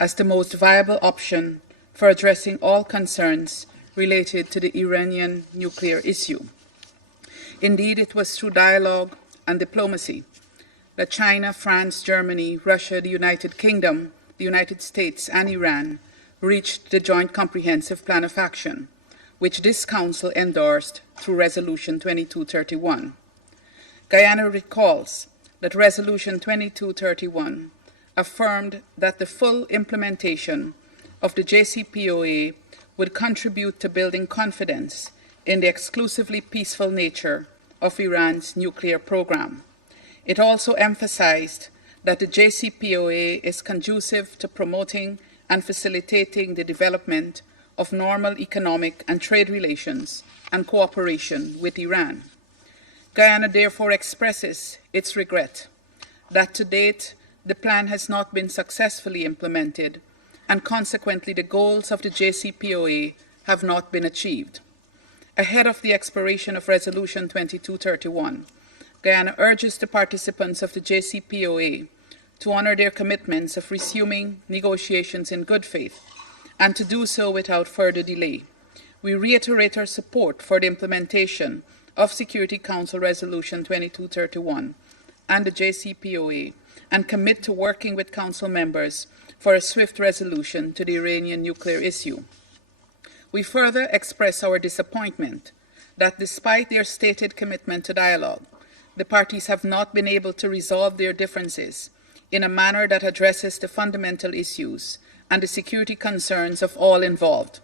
as the most viable option for addressing all concerns related to the Iranian nuclear issue. Indeed, it was through dialogue and diplomacy that China, France, Germany, Russia, the United Kingdom, the United States, and Iran reached the Joint Comprehensive Plan of Action, which this Council endorsed through Resolution 2231. Guyana recalls that Resolution 2231 affirmed that the full implementation of the JCPOA would contribute to building confidence in the exclusively peaceful nature of Iran's nuclear program. It also emphasized that the JCPOA is conducive to promoting and facilitating the development of normal economic and trade relations and cooperation with Iran. Guyana therefore expresses its regret that to date the plan has not been successfully implemented, and consequently the goals of the JCPOA have not been achieved. Ahead of the expiration of Resolution 2231, Guyana urges the participants of the JCPOA to honor their commitments of resuming negotiations in good faith, and to do so without further delay. We reiterate our support for the implementation of Security Council Resolution 2231 and the JCPOA, and commit to working with Council members for a swift resolution to the Iranian nuclear issue. We further express our disappointment that despite their stated commitment to dialogue, the parties have not been able to resolve their differences in a manner that addresses the fundamental issues and the security concerns of all involved.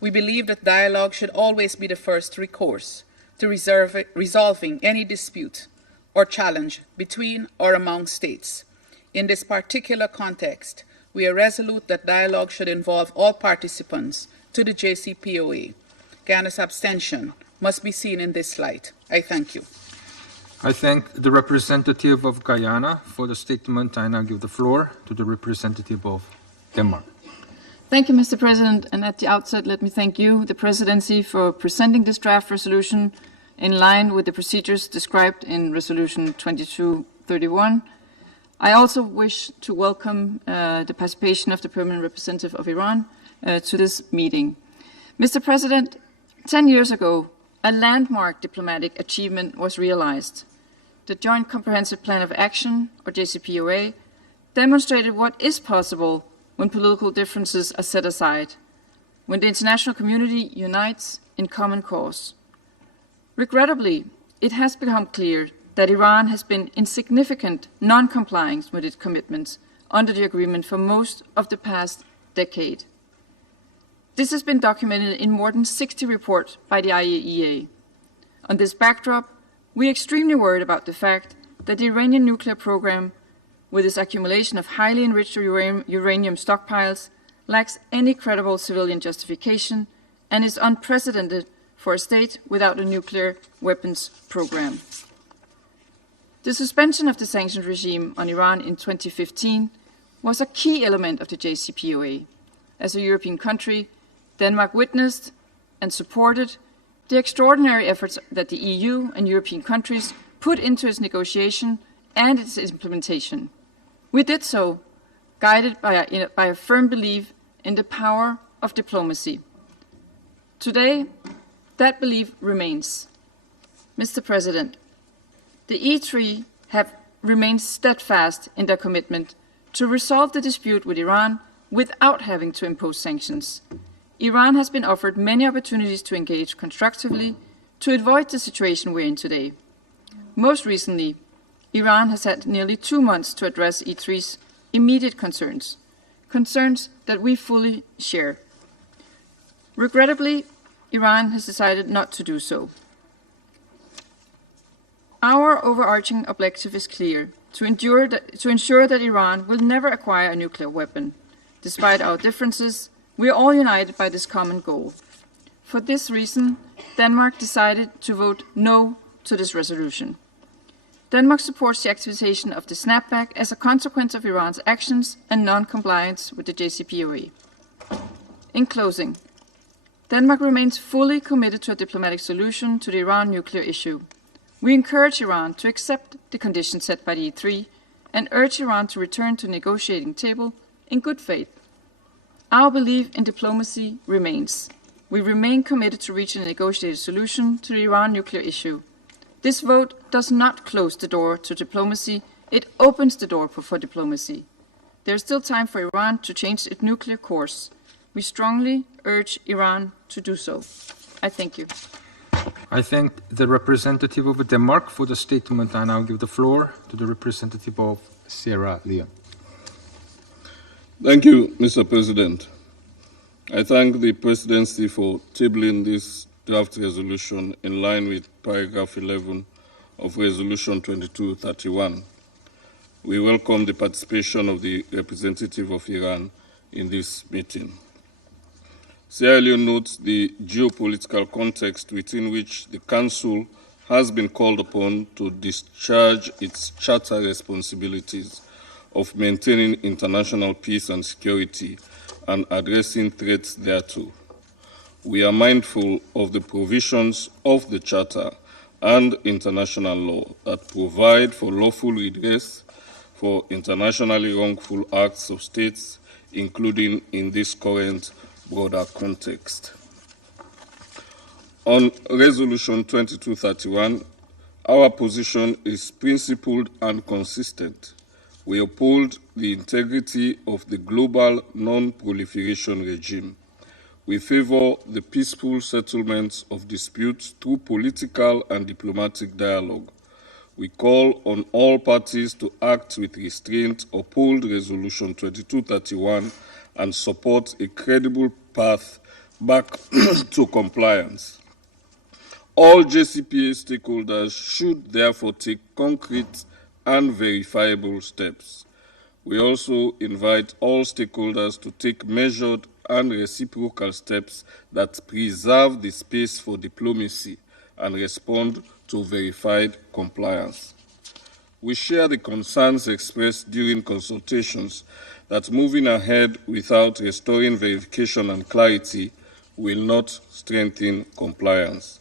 We believe that dialogue should always be the first recourse to resolving any dispute or challenge between or among states. In this particular context, we are resolute that dialogue should involve all participants to the JCPOA. Guyana's abstention must be seen in this light. I thank you. I thank the representative of Guyana for the statement. I now give the floor to the representative of Denmark. Thank you, Mr. President. And at the outset, let me thank you, the Presidency, for presenting this draft resolution in line with the procedures described in Resolution 2231. I also wish to welcome the participation of the Permanent Representative of Iran to this meeting. Mr. President, 10 years ago, a landmark diplomatic achievement was realized. The Joint Comprehensive Plan of Action, or JCPOA, demonstrated what is possible when political differences are set aside, when the international community unites in common cause. Regrettably, it has become clear that Iran has been in significant non-compliance with its commitments under the agreement for most of the past decade. This has been documented in more than 60 reports by the IAEA. On this backdrop, we are extremely worried about the fact that the Iranian nuclear program, with its accumulation of highly enriched uranium stockpiles, lacks any credible civilian justification and is unprecedented for a state without a nuclear weapons program. The suspension of the sanctions regime on Iran in 2015 was a key element of the JCPOA. As a European country, Denmark witnessed and supported the extraordinary efforts that the EU and European countries put into its negotiation and its implementation. We did so guided by a firm belief in the power of diplomacy. Today, that belief remains. Mr. President, the E3 have remained steadfast in their commitment to resolve the dispute with Iran without having to impose sanctions. Iran has been offered many opportunities to engage constructively to avoid the situation we're in today. Most recently, Iran has had nearly 2 months to address E3's immediate concerns that we fully share. Regrettably, Iran has decided not to do so. Our overarching objective is clear: to ensure that Iran will never acquire a nuclear weapon. Despite our differences, we are all united by this common goal. For this reason, Denmark decided to vote no to this resolution. Denmark supports the activation of the snapback as a consequence of Iran's actions and non-compliance with the JCPOA. In closing, Denmark remains fully committed to a diplomatic solution to the Iran nuclear issue. We encourage Iran to accept the conditions set by the E3 and urge Iran to return to the negotiating table in good faith. Our belief in diplomacy remains. We remain committed to reaching a negotiated solution to the Iran nuclear issue. This vote does not close the door to diplomacy, it opens the door for diplomacy. There is still time for Iran to change its nuclear course. We strongly urge Iran to do so. I thank you. I thank the representative of Denmark for the statement. I now give the floor to the representative of Sierra Leone. Thank you, Mr. President. I thank the Presidency for tabling this draft resolution in line with paragraph 11 of Resolution 2231. We welcome the participation of the representative of Iran in this meeting. Sierra Leone notes the geopolitical context within which the Council has been called upon to discharge its charter responsibilities of maintaining international peace and security and addressing threats thereto. We are mindful of the provisions of the Charter and international law that provide for lawful redress for internationally wrongful acts of states, including in this current broader context. On Resolution 2231, our position is principled and consistent. We uphold the integrity of the global non-proliferation regime. We favor the peaceful settlement of disputes through political and diplomatic dialogue. We call on all parties to act with restraint, uphold Resolution 2231, and support a credible path back to compliance. All JCPOA stakeholders should therefore take concrete and verifiable steps. We also invite all stakeholders to take measured and reciprocal steps that preserve the space for diplomacy and respond to verified compliance. We share the concerns expressed during consultations that moving ahead without restoring verification and clarity will not strengthen compliance.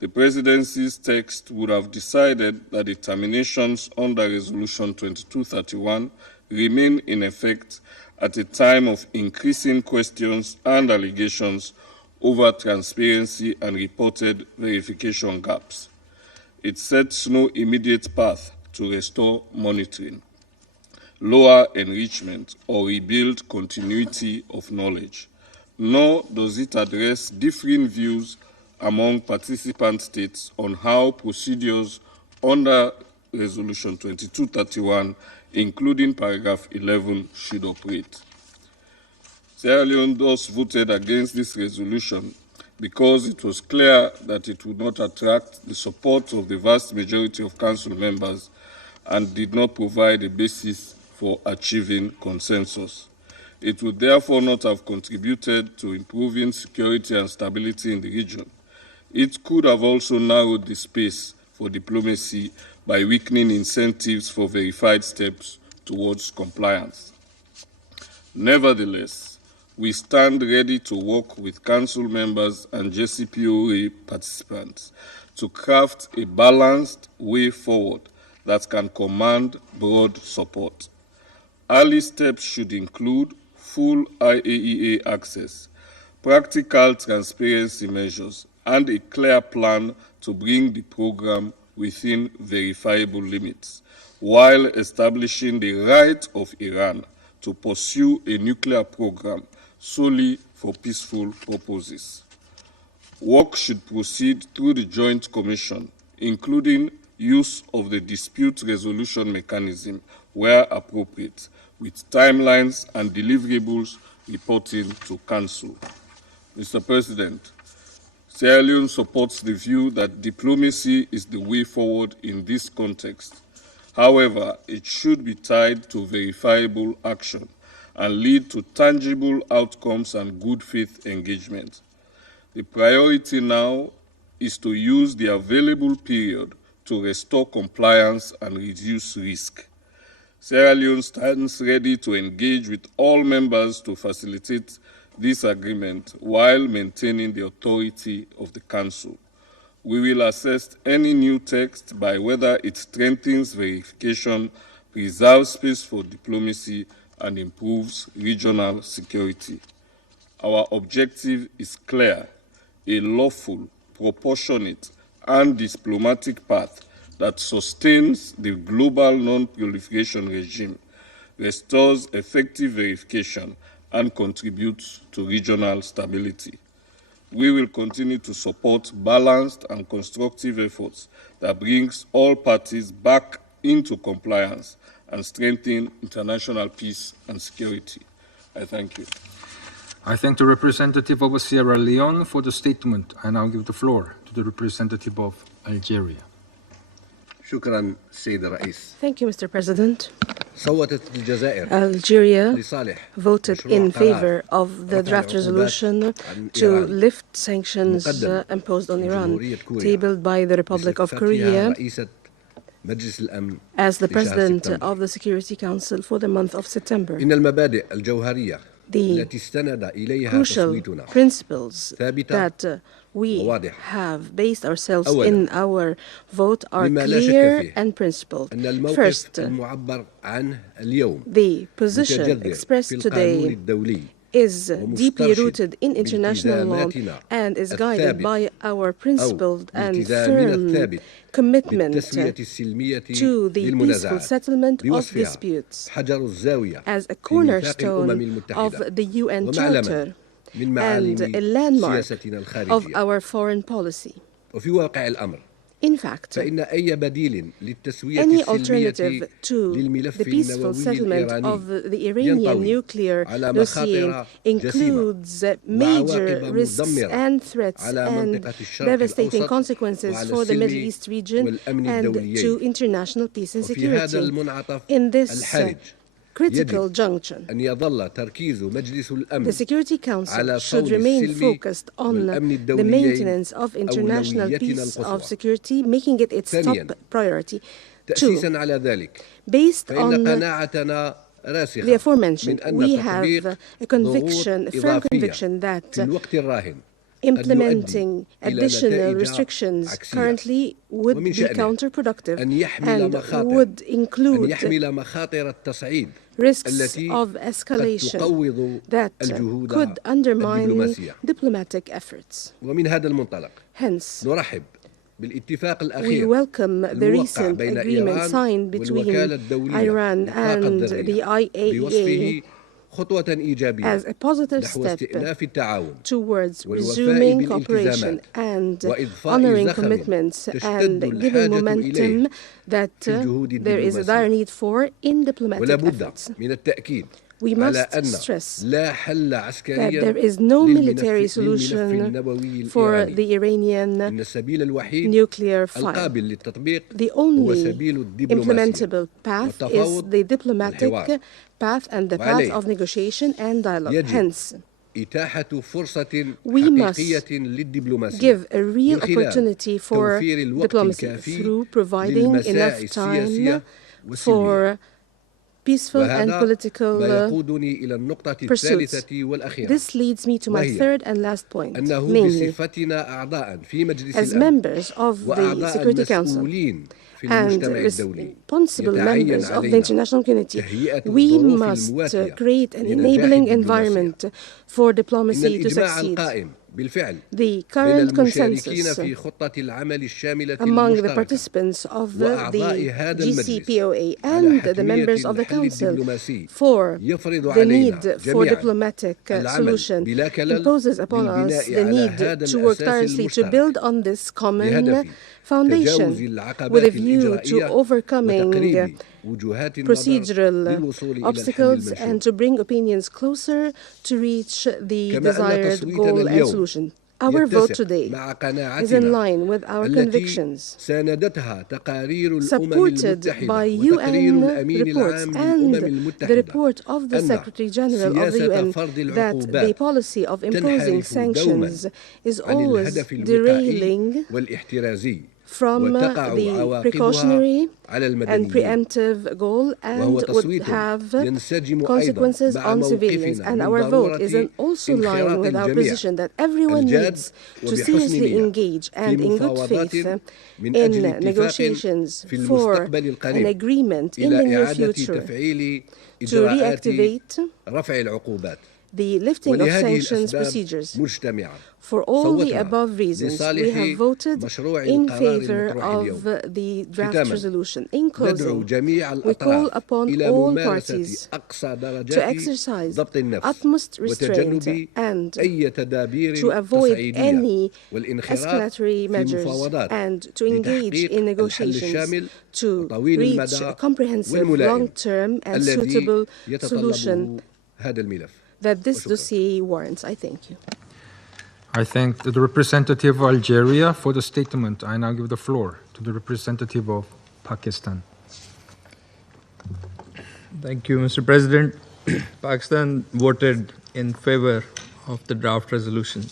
The Presidency's text would have decided that the terminations under Resolution 2231 remain in effect at a time of increasing questions and allegations over transparency and reported verification gaps. It sets no immediate path to restore monitoring, lower enrichment, or rebuild continuity of knowledge, nor does it address differing views among participant states on how procedures under Resolution 2231, including paragraph 11, should operate. Sierra Leone thus voted against this resolution because it was clear that it would not attract the support of the vast majority of Council members and did not provide a basis for achieving consensus. It would therefore not have contributed to improving security and stability in the region. It could have also narrowed the space for diplomacy by weakening incentives for verified steps towards compliance. Nevertheless, we stand ready to work with Council members and JCPOA participants to craft a balanced way forward that can command broad support. Early steps should include full IAEA access, practical transparency measures, and a clear plan to bring the program within verifiable limits, while establishing the right of Iran to pursue a nuclear program solely for peaceful purposes. Work should proceed through the Joint Commission, including use of the dispute resolution mechanism where appropriate, with timelines and deliverables reporting to Council. Mr. President, Sierra Leone supports the view that diplomacy is the way forward in this context. However, it should be tied to verifiable action and lead to tangible outcomes and good faith engagement. The priority now is to use the available period to restore compliance and reduce risk. Sierra Leone stands ready to engage with all members to facilitate this agreement while maintaining the authority of the Council. We will assess any new text by whether it strengthens verification, preserves space for diplomacy, and improves regional security. Our objective is clear: a lawful, proportionate, and diplomatic path that sustains the global non-proliferation regime, restores effective verification, and contributes to regional stability. We will continue to support balanced and constructive efforts that brings all parties back into compliance and strengthen international peace and security. I thank you. I thank the representative of Sierra Leone for the statement. I now give the floor to the representative of Algeria. شكرا سيد الرئيس. Thank you, Mr. President. صوتت الجزائر Algeria لصالح voted in favor of the draft resolution to lift sanctions imposed on Iran, tabled by the Republic of Korea as the President of the Security Council for the month of September. إن المبادئ الجوهرية التي استند إليها Crucial تصويتنا principles that we have based ourselves in our vote are clear and principled. First, the position expressed today is deeply rooted in international law and is guided by our principled and firm commitment to the peaceful settlement of disputes as a cornerstone of the UN Charter and a landmark of our foreign policy. In fact, any alternative to the peaceful settlement of the Iranian nuclear dossier includes major risks and threats and devastating consequences for the Middle East region and to international peace and security. In this critical junction, the Security Council should remain focused on the maintenance of international peace of security, making it its top priority. Two, based on the aforementioned, we have a firm conviction that implementing additional restrictions currently would be counterproductive and would include risks of escalation that could undermine diplomatic efforts. Hence, we welcome the recent agreement signed between Iran and the IAEA as a positive step towards resuming cooperation and honoring commitments and giving momentum that there is a dire need for in diplomatic efforts. We must stress that there is no military solution for the Iranian nuclear file. The only implementable path is the diplomatic path and the path of negotiation and dialogue. Hence, we must give a real opportunity for diplomacy through providing enough time for peaceful and political pursuits. This leads me to my third and last point, namely, as members of the Security Council and responsible members of the international community, we must create an enabling environment for diplomacy to succeed. The current consensus among the participants of the GCPOA and the members of the Council for the need for diplomatic solution imposes upon us the need to work tirelessly to build on this common foundation with a view to overcoming procedural obstacles and to bring opinions closer to reach the desired goal and solution. Our vote today is in line with our convictions, supported by UN reports and the report of the Secretary General of the UN that the policy of imposing sanctions is always derailing from the precautionary and preemptive goal and would have consequences on civilians. And our vote is also in line with our position that everyone needs to seriously engage and in good faith in negotiations for an agreement in the near future to reactivate the lifting of sanctions procedures. For all the above reasons, we have voted in favor of the draft resolution. In closing, we call upon all parties to exercise utmost restraint and to avoid any escalatory measures and to engage in negotiations to reach a comprehensive, long-term and suitable solution that this dossier warrants. I thank you. I thank the representative of Algeria for the statement. I now give the floor to the representative of Pakistan. Thank you, Mr. President. Pakistan voted in favor of the draft resolution.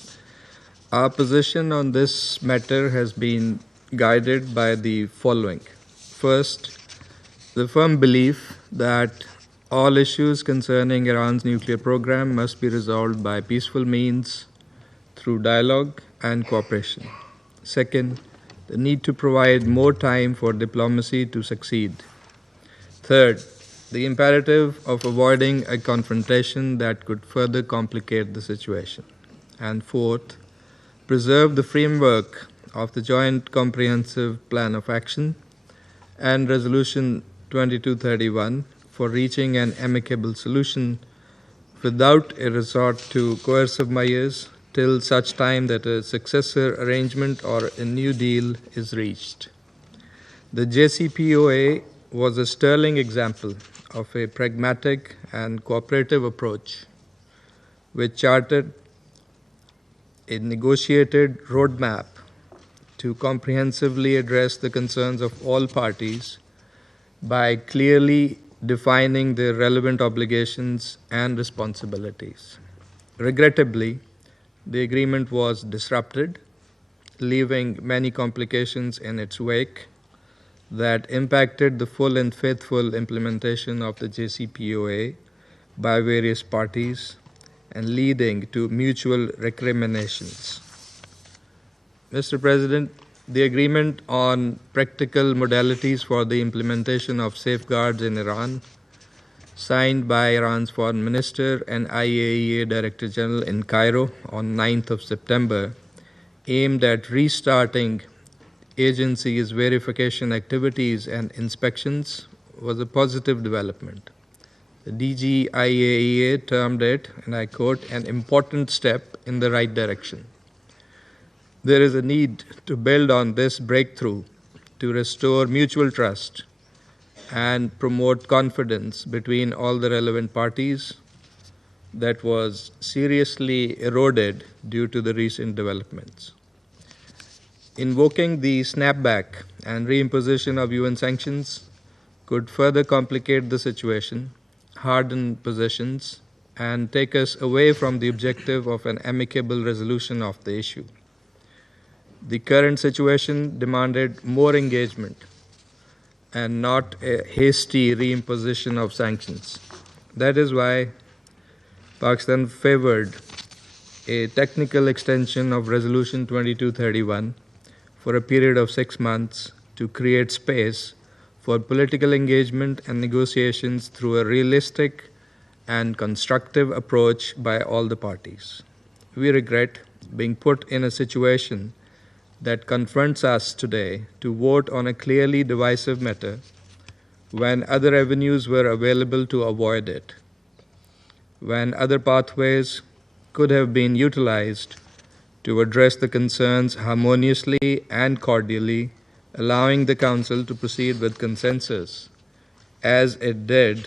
Our position on this matter has been guided by the following. First, the firm belief that all issues concerning Iran's nuclear program must be resolved by peaceful means through dialogue and cooperation. Second, the need to provide more time for diplomacy to succeed. Third, the imperative of avoiding a confrontation that could further complicate the situation. And fourth, preserve the framework of the Joint Comprehensive Plan of Action and Resolution 2231 for reaching an amicable solution without a resort to coercive measures till such time that a successor arrangement or a new deal is reached. The JCPOA was a sterling example of a pragmatic and cooperative approach which charted a negotiated roadmap to comprehensively address the concerns of all parties by clearly defining their relevant obligations and responsibilities. Regrettably, the agreement was disrupted, leaving many complications in its wake that impacted the full and faithful implementation of the JCPOA by various parties and leading to mutual recriminations. Mr. President, the agreement on practical modalities for the implementation of safeguards in Iran, signed by Iran's Foreign Minister and IAEA Director General in Cairo on 9th of September, aimed at restarting agency's verification activities and inspections, was a positive development. The DG IAEA termed it, and I quote, an important step in the right direction. There is a need to build on this breakthrough to restore mutual trust and promote confidence between all the relevant parties that was seriously eroded due to the recent developments. Invoking the snapback and reimposition of UN sanctions could further complicate the situation, harden positions, and take us away from the objective of an amicable resolution of the issue. The current situation demanded more engagement and not a hasty reimposition of sanctions. That is why Pakistan favored a technical extension of Resolution 2231 for a period of 6 months to create space for political engagement and negotiations through a realistic and constructive approach by all the parties. We regret being put in a situation that confronts us today to vote on a clearly divisive matter when other avenues were available to avoid it, when other pathways could have been utilized to address the concerns harmoniously and cordially, allowing the Council to proceed with consensus, as it did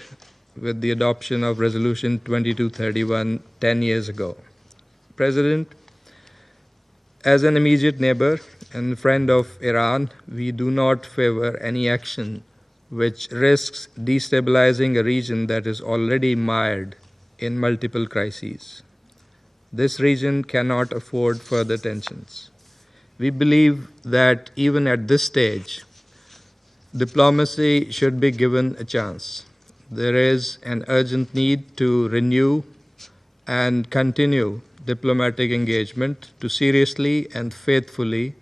with the adoption of Resolution 2231 10 years ago. President, as an immediate neighbor and friend of Iran, we do not favor any action which risks destabilizing a region that is already mired in multiple crises. This region cannot afford further tensions. We believe that even at this stage, diplomacy should be given a chance. There is an urgent need to renew and continue diplomatic engagement to seriously and faithfully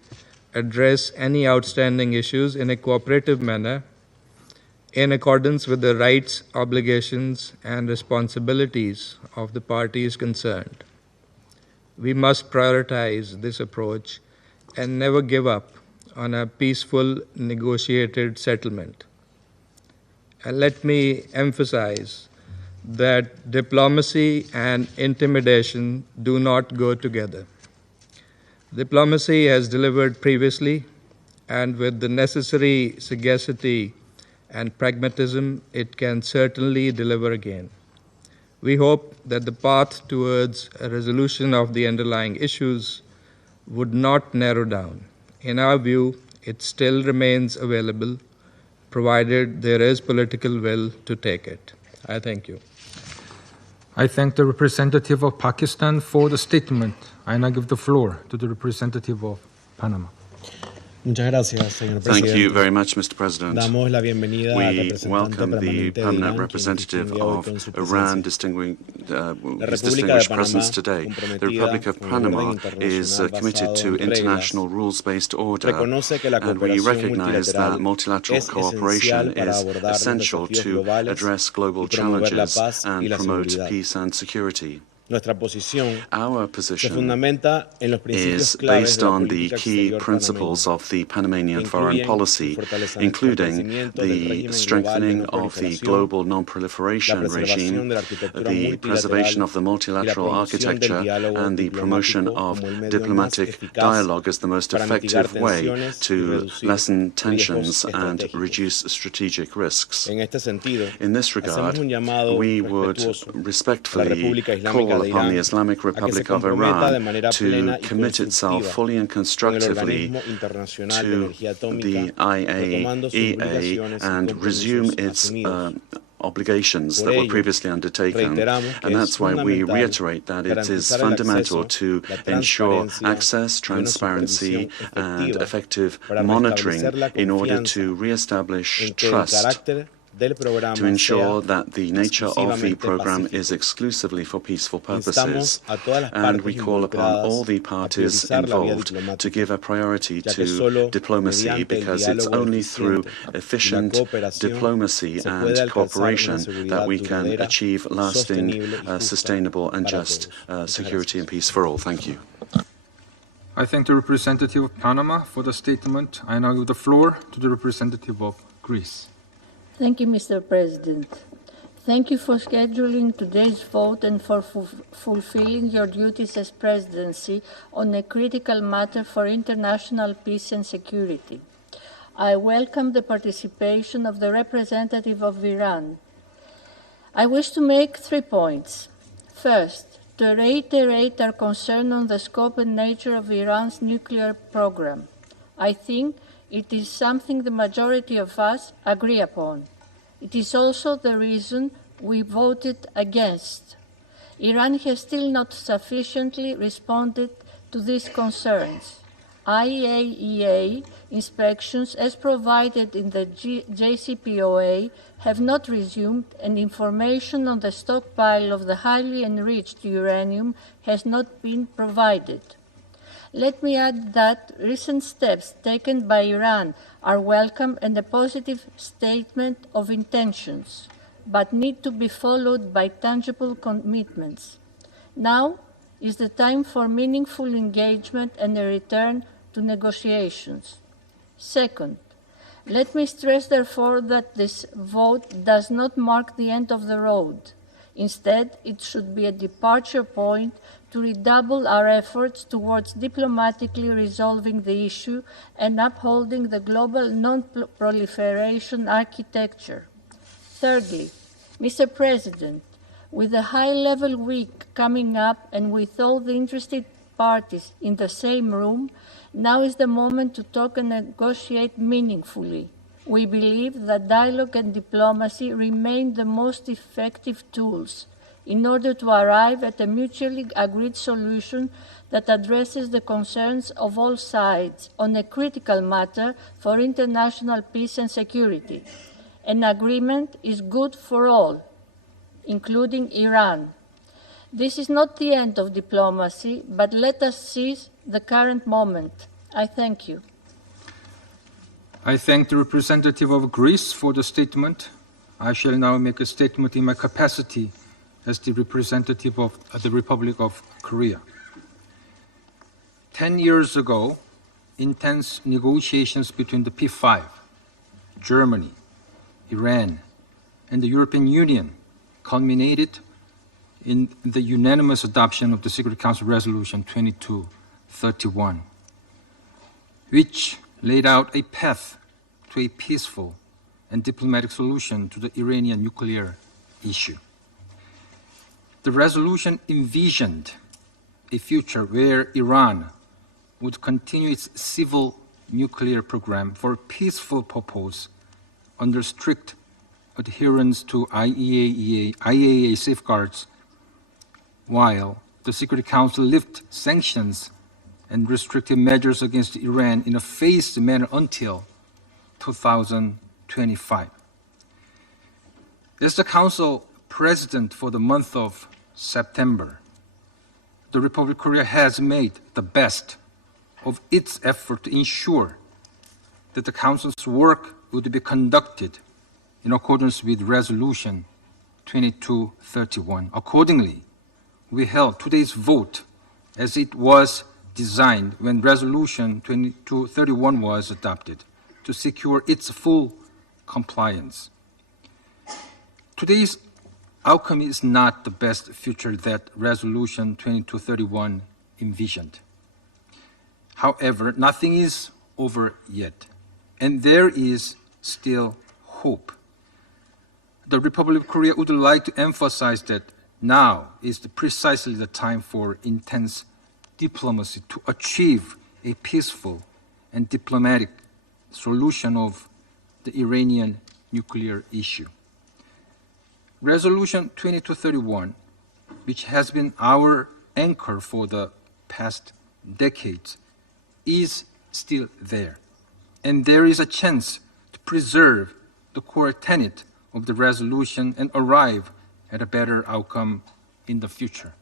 address any outstanding issues in a cooperative manner in accordance with the rights, obligations, and responsibilities of the parties concerned. We must prioritize this approach and never give up on a peaceful, negotiated settlement. And let me emphasize that diplomacy and intimidation do not go together. Diplomacy has delivered previously, and with the necessary sagacity and pragmatism, it can certainly deliver again. We hope that the path towards a resolution of the underlying issues would not narrow down. In our view, it still remains available, provided there is political will to take it. I thank you. I thank the representative of Pakistan for the statement. I now give the floor to the representative of Panama. Thank you very much, Mr. President. We welcome the permanent representative of Iran distinguished presence today. The Republic of Panama is committed to international rules-based order, and we recognize that multilateral cooperation is essential to address global challenges and promote peace and security. Our position is based on the key principles of the Panamanian foreign policy, including the strengthening of the global non-proliferation regime, the preservation of the multilateral architecture, and the promotion of diplomatic dialogue as the most effective way to lessen tensions and reduce strategic risks. In this regard, we would respectfully call upon the Islamic Republic of Iran to commit itself fully and constructively to the IAEA and resume its obligations that were previously undertaken. And that's why we reiterate that it is fundamental to ensure access, transparency, and effective monitoring in order to re-establish trust, to ensure that the nature of the program is exclusively for peaceful purposes. And we call upon all the parties involved to give a priority to diplomacy, because it's only through efficient diplomacy and cooperation that we can achieve lasting, sustainable and just security and peace for all. Thank you. I thank the representative of Panama for the statement. I now give the floor to the representative of Greece. Thank you, Mr. President. Thank you for scheduling today's vote and for fulfilling your duties as presidency on a critical matter for international peace and security. I welcome the participation of the representative of Iran. I wish to make 3 points. First, to reiterate our concern on the scope and nature of Iran's nuclear program. I think it is something the majority of us agree upon. It is also the reason we voted against. Iran has still not sufficiently responded to these concerns. IAEA inspections, as provided in the JCPOA, have not resumed, and information on the stockpile of the highly enriched uranium has not been provided. Let me add that recent steps taken by Iran are welcome and a positive statement of intentions, but need to be followed by tangible commitments. Now, is the time for meaningful engagement and a return to negotiations. Second, let me stress, therefore, that this vote does not mark the end of the road. Instead, it should be a departure point to redouble our efforts towards diplomatically resolving the issue and upholding the global non-proliferation architecture. Thirdly, Mr. President, with the high-level week coming up and with all the interested parties in the same room, now is the moment to talk and negotiate meaningfully. We believe that dialogue and diplomacy remain the most effective tools in order to arrive at a mutually agreed solution that addresses the concerns of all sides on a critical matter for international peace and security. An agreement is good for all, including Iran. This is not the end of diplomacy, but let us seize the current moment. I thank you. I thank the representative of Greece for the statement. I shall now make a statement in my capacity as the representative of the Republic of Korea. 10 years ago, intense negotiations between the P5, Germany, Iran, and the European Union culminated in the unanimous adoption of the Security Council Resolution 2231, which laid out a path to a peaceful and diplomatic solution to the Iranian nuclear issue. The resolution envisioned a future where Iran would continue its civil nuclear program for a peaceful purpose under strict adherence to IAEA safeguards, while the Security Council lifted sanctions and restrictive measures against Iran in a phased manner until 2025. As the Council President for the month of September, the Republic of Korea has made the best of its effort to ensure that the Council's work would be conducted in accordance with Resolution 2231. Accordingly, we held today's vote as it was designed when Resolution 2231 was adopted to secure its full compliance. Today's outcome is not the best future that Resolution 2231 envisioned. However, nothing is over yet, and there is still hope. The Republic of Korea would like to emphasize that now is precisely the time for intense diplomacy to achieve a peaceful and diplomatic solution of the Iranian nuclear issue. Resolution 2231, which has been our anchor for the past decades, is still there, and there is a chance to preserve the core tenet of the resolution and arrive at a better outcome in the future.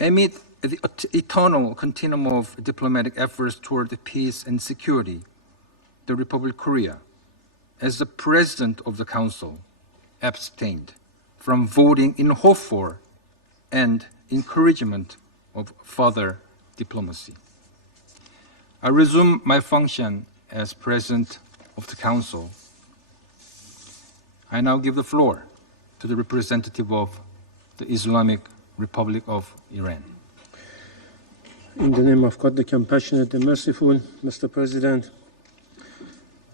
Amid the eternal continuum of diplomatic efforts toward peace and security, the Republic of Korea, as the President of the Council, abstained from voting in hope for and encouragement of further diplomacy. I resume my function as President of the Council. I now give the floor to the representative of the Islamic Republic of Iran. In the name of God, the compassionate and merciful, Mr. President,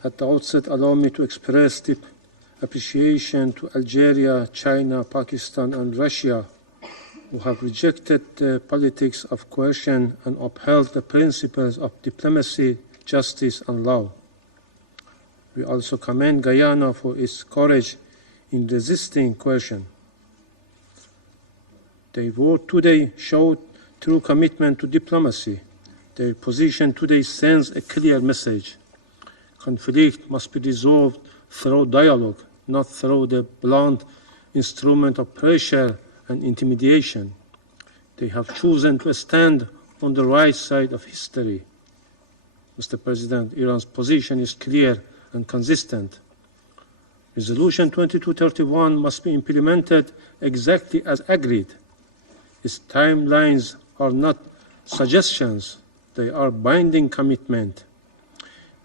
at the outset, allow me to express deep appreciation to Algeria, China, Pakistan, and Russia, who have rejected the politics of coercion and upheld the principles of diplomacy, justice, and law. We also commend Guyana for its courage in resisting coercion. Their vote today showed true commitment to diplomacy. Their position today sends a clear message. Conflict must be resolved through dialogue, not through the blunt instrument of pressure and intimidation. They have chosen to stand on the right side of history. Mr. President, Iran's position is clear and consistent. Resolution 2231 must be implemented exactly as agreed. Its timelines are not suggestions, they are binding commitment.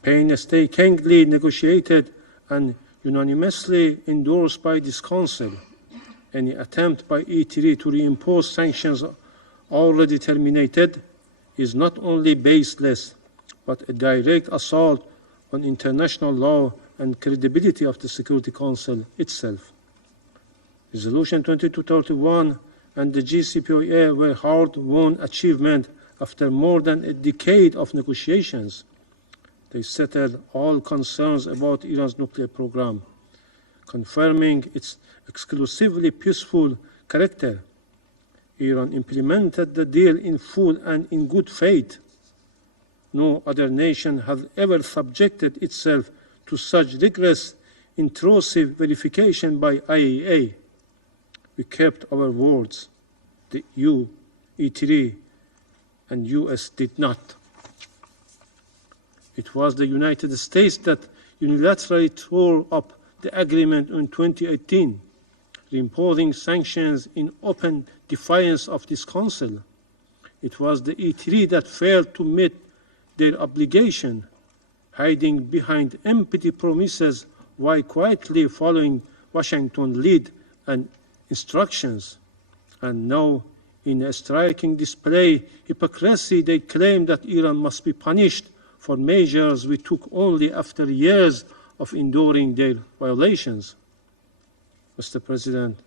Painstakingly negotiated and unanimously endorsed by this Council, any attempt by E3 to reimpose sanctions already terminated is not only baseless, but a direct assault on international law and credibility of the Security Council itself. Resolution 2231 and the JCPOA were hard-won achievements after more than a decade of negotiations. They settled all concerns about Iran's nuclear program, confirming its exclusively peaceful character. Iran implemented the deal in full and in good faith. No other nation has ever subjected itself to such rigorous, intrusive verification by IAEA. We kept our words. The EU, E3, and US did not. It was the United States that unilaterally tore up the agreement in 2018, reimposing sanctions in open defiance of this Council. It was the E3 that failed to meet their obligation, hiding behind empty promises while quietly following Washington's lead and instructions. And now, in a striking display of hypocrisy, they claim that Iran must be punished for measures we took only after years of enduring their violations. Mr. President,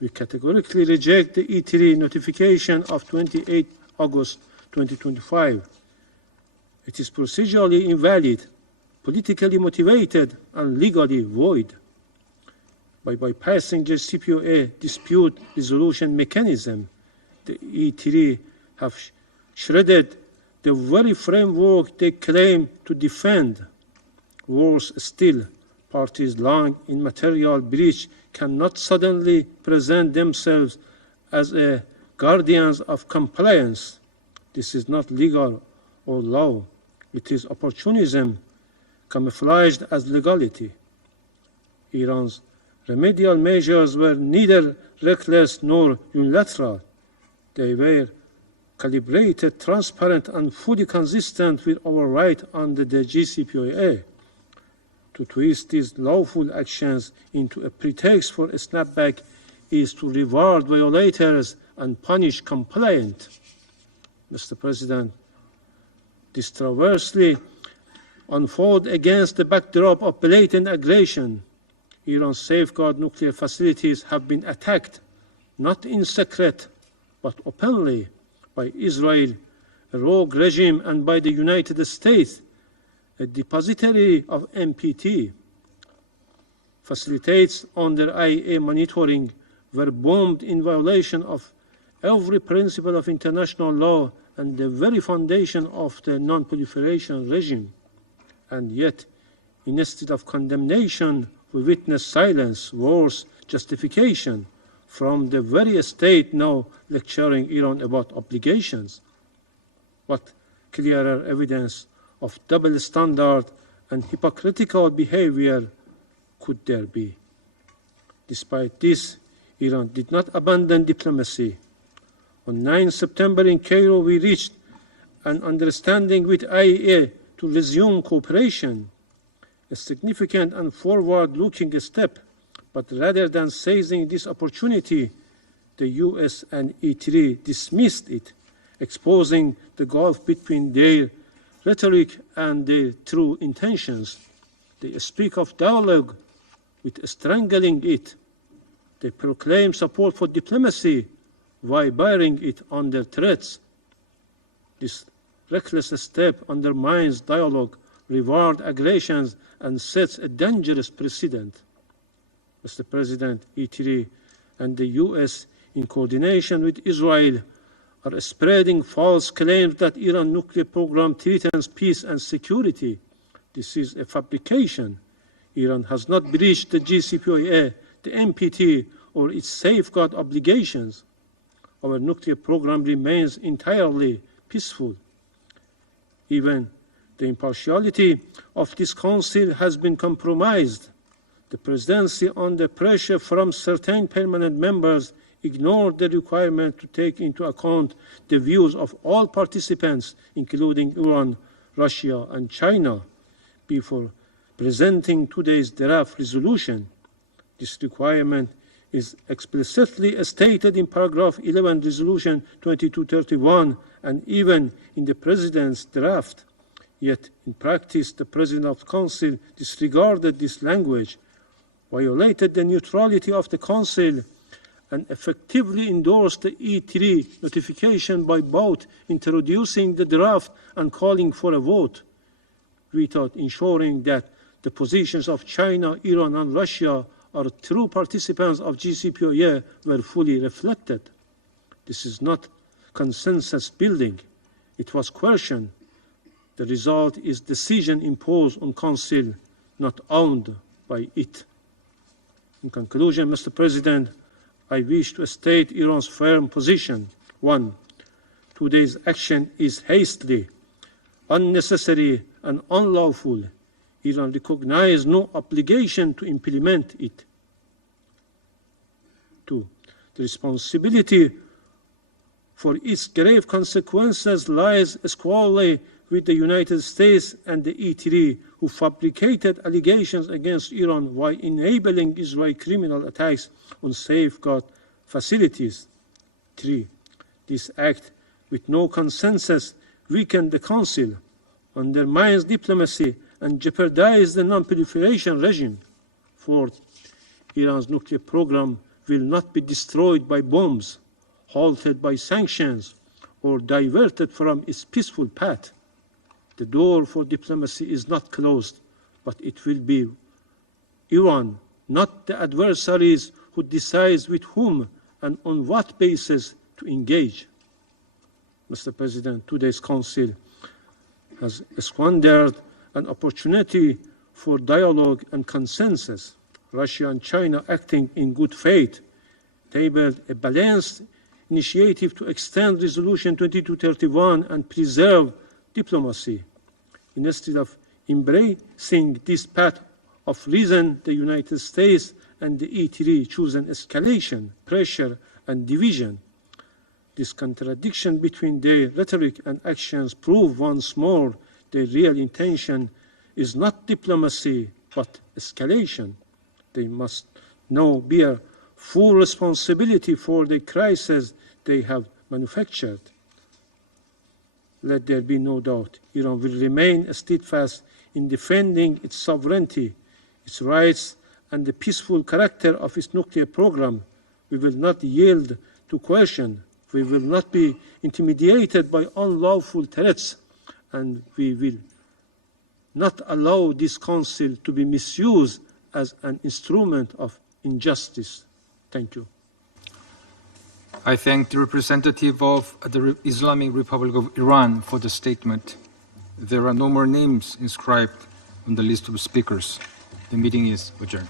we categorically reject the E3 notification of 28 August 2025. It is procedurally invalid, politically motivated, and legally void. By bypassing the JCPOA dispute resolution mechanism, the E3 have shredded the very framework they claim to defend. Worse still, parties long in material breach cannot suddenly present themselves as guardians of compliance. This is not legal or law. It is opportunism camouflaged as legality. Iran's remedial measures were neither reckless nor unilateral. They were calibrated, transparent, and fully consistent with our right under the JCPOA. To twist these lawful actions into a pretext for a snapback is to reward violators and punish compliant. Mr. President, this traversely unfold against the backdrop of blatant aggression. Iran's safeguard nuclear facilities have been attacked, not in secret, but openly, by Israel, a rogue regime, and by the United States, a depository of NPT. Facilitates under IAEA monitoring were bombed in violation of every principle of international law and the very foundation of the non-proliferation regime. And yet, instead of condemnation, we witness silence, worse, justification from the very state now lecturing Iran about obligations. What clearer evidence of double standard and hypocritical behavior could there be? Despite this, Iran did not abandon diplomacy. On 9 September in Cairo, we reached an understanding with IAEA to resume cooperation, a significant and forward-looking step. But rather than seizing this opportunity, the US and E3 dismissed it, exposing the gulf between their rhetoric and their true intentions. They speak of dialogue with strangling it. They proclaim support for diplomacy while burying it under threats. This reckless step undermines dialogue, rewards aggressions, and sets a dangerous precedent. Mr. President, E3 and the US, in coordination with Israel, are spreading false claims that Iran's nuclear program threatens peace and security. This is a fabrication. Iran has not breached the JCPOA, the NPT, or its safeguard obligations. Our nuclear program remains entirely peaceful. Even the impartiality of this Council has been compromised. The presidency, under pressure from certain permanent members, ignored the requirement to take into account the views of all participants, including Iran, Russia, and China, before presenting today's draft resolution. This requirement is explicitly stated in paragraph 11, Resolution 2231, and even in the President's draft. Yet, in practice, the President of the Council disregarded this language, violated the neutrality of the Council, and effectively endorsed the E3 notification by both introducing the draft and calling for a vote, without ensuring that the positions of China, Iran, and Russia are true participants of JCPOA were fully reflected. This is not consensus building. It was coercion. The result is decision imposed on Council, not owned by it. In conclusion, Mr. President, I wish to state Iran's firm position. 1. Today's action is hastily, unnecessary, and unlawful. Iran recognizes no obligation to implement it. 2. The responsibility for its grave consequences lies squarely with the United States and the E3, who fabricated allegations against Iran while enabling Israeli criminal attacks on safeguard facilities. 3. This act, with no consensus, weakened the Council, undermines diplomacy, and jeopardizes the non-proliferation regime. 4. Iran's nuclear program will not be destroyed by bombs, halted by sanctions, or diverted from its peaceful path. The door for diplomacy is not closed, but it will be Iran, not the adversaries, who decides with whom and on what basis to engage. Mr. President, today's Council has squandered an opportunity for dialogue and consensus. Russia and China, acting in good faith, tabled a balanced initiative to extend Resolution 2231 and preserve diplomacy. Instead of embracing this path of reason, the United States and the E3 choose an escalation, pressure, and division. This contradiction between their rhetoric and actions prove once more their real intention is not diplomacy, but escalation. They must now bear full responsibility for the crisis they have manufactured. Let there be no doubt, Iran will remain steadfast in defending its sovereignty, its rights, and the peaceful character of its nuclear program. We will not yield to coercion. We will not be intimidated by unlawful threats, and we will not allow this Council to be misused as an instrument of injustice. Thank you. I thank the representative of the Islamic Republic of Iran for the statement. There are no more names inscribed on the list of speakers. The meeting is adjourned.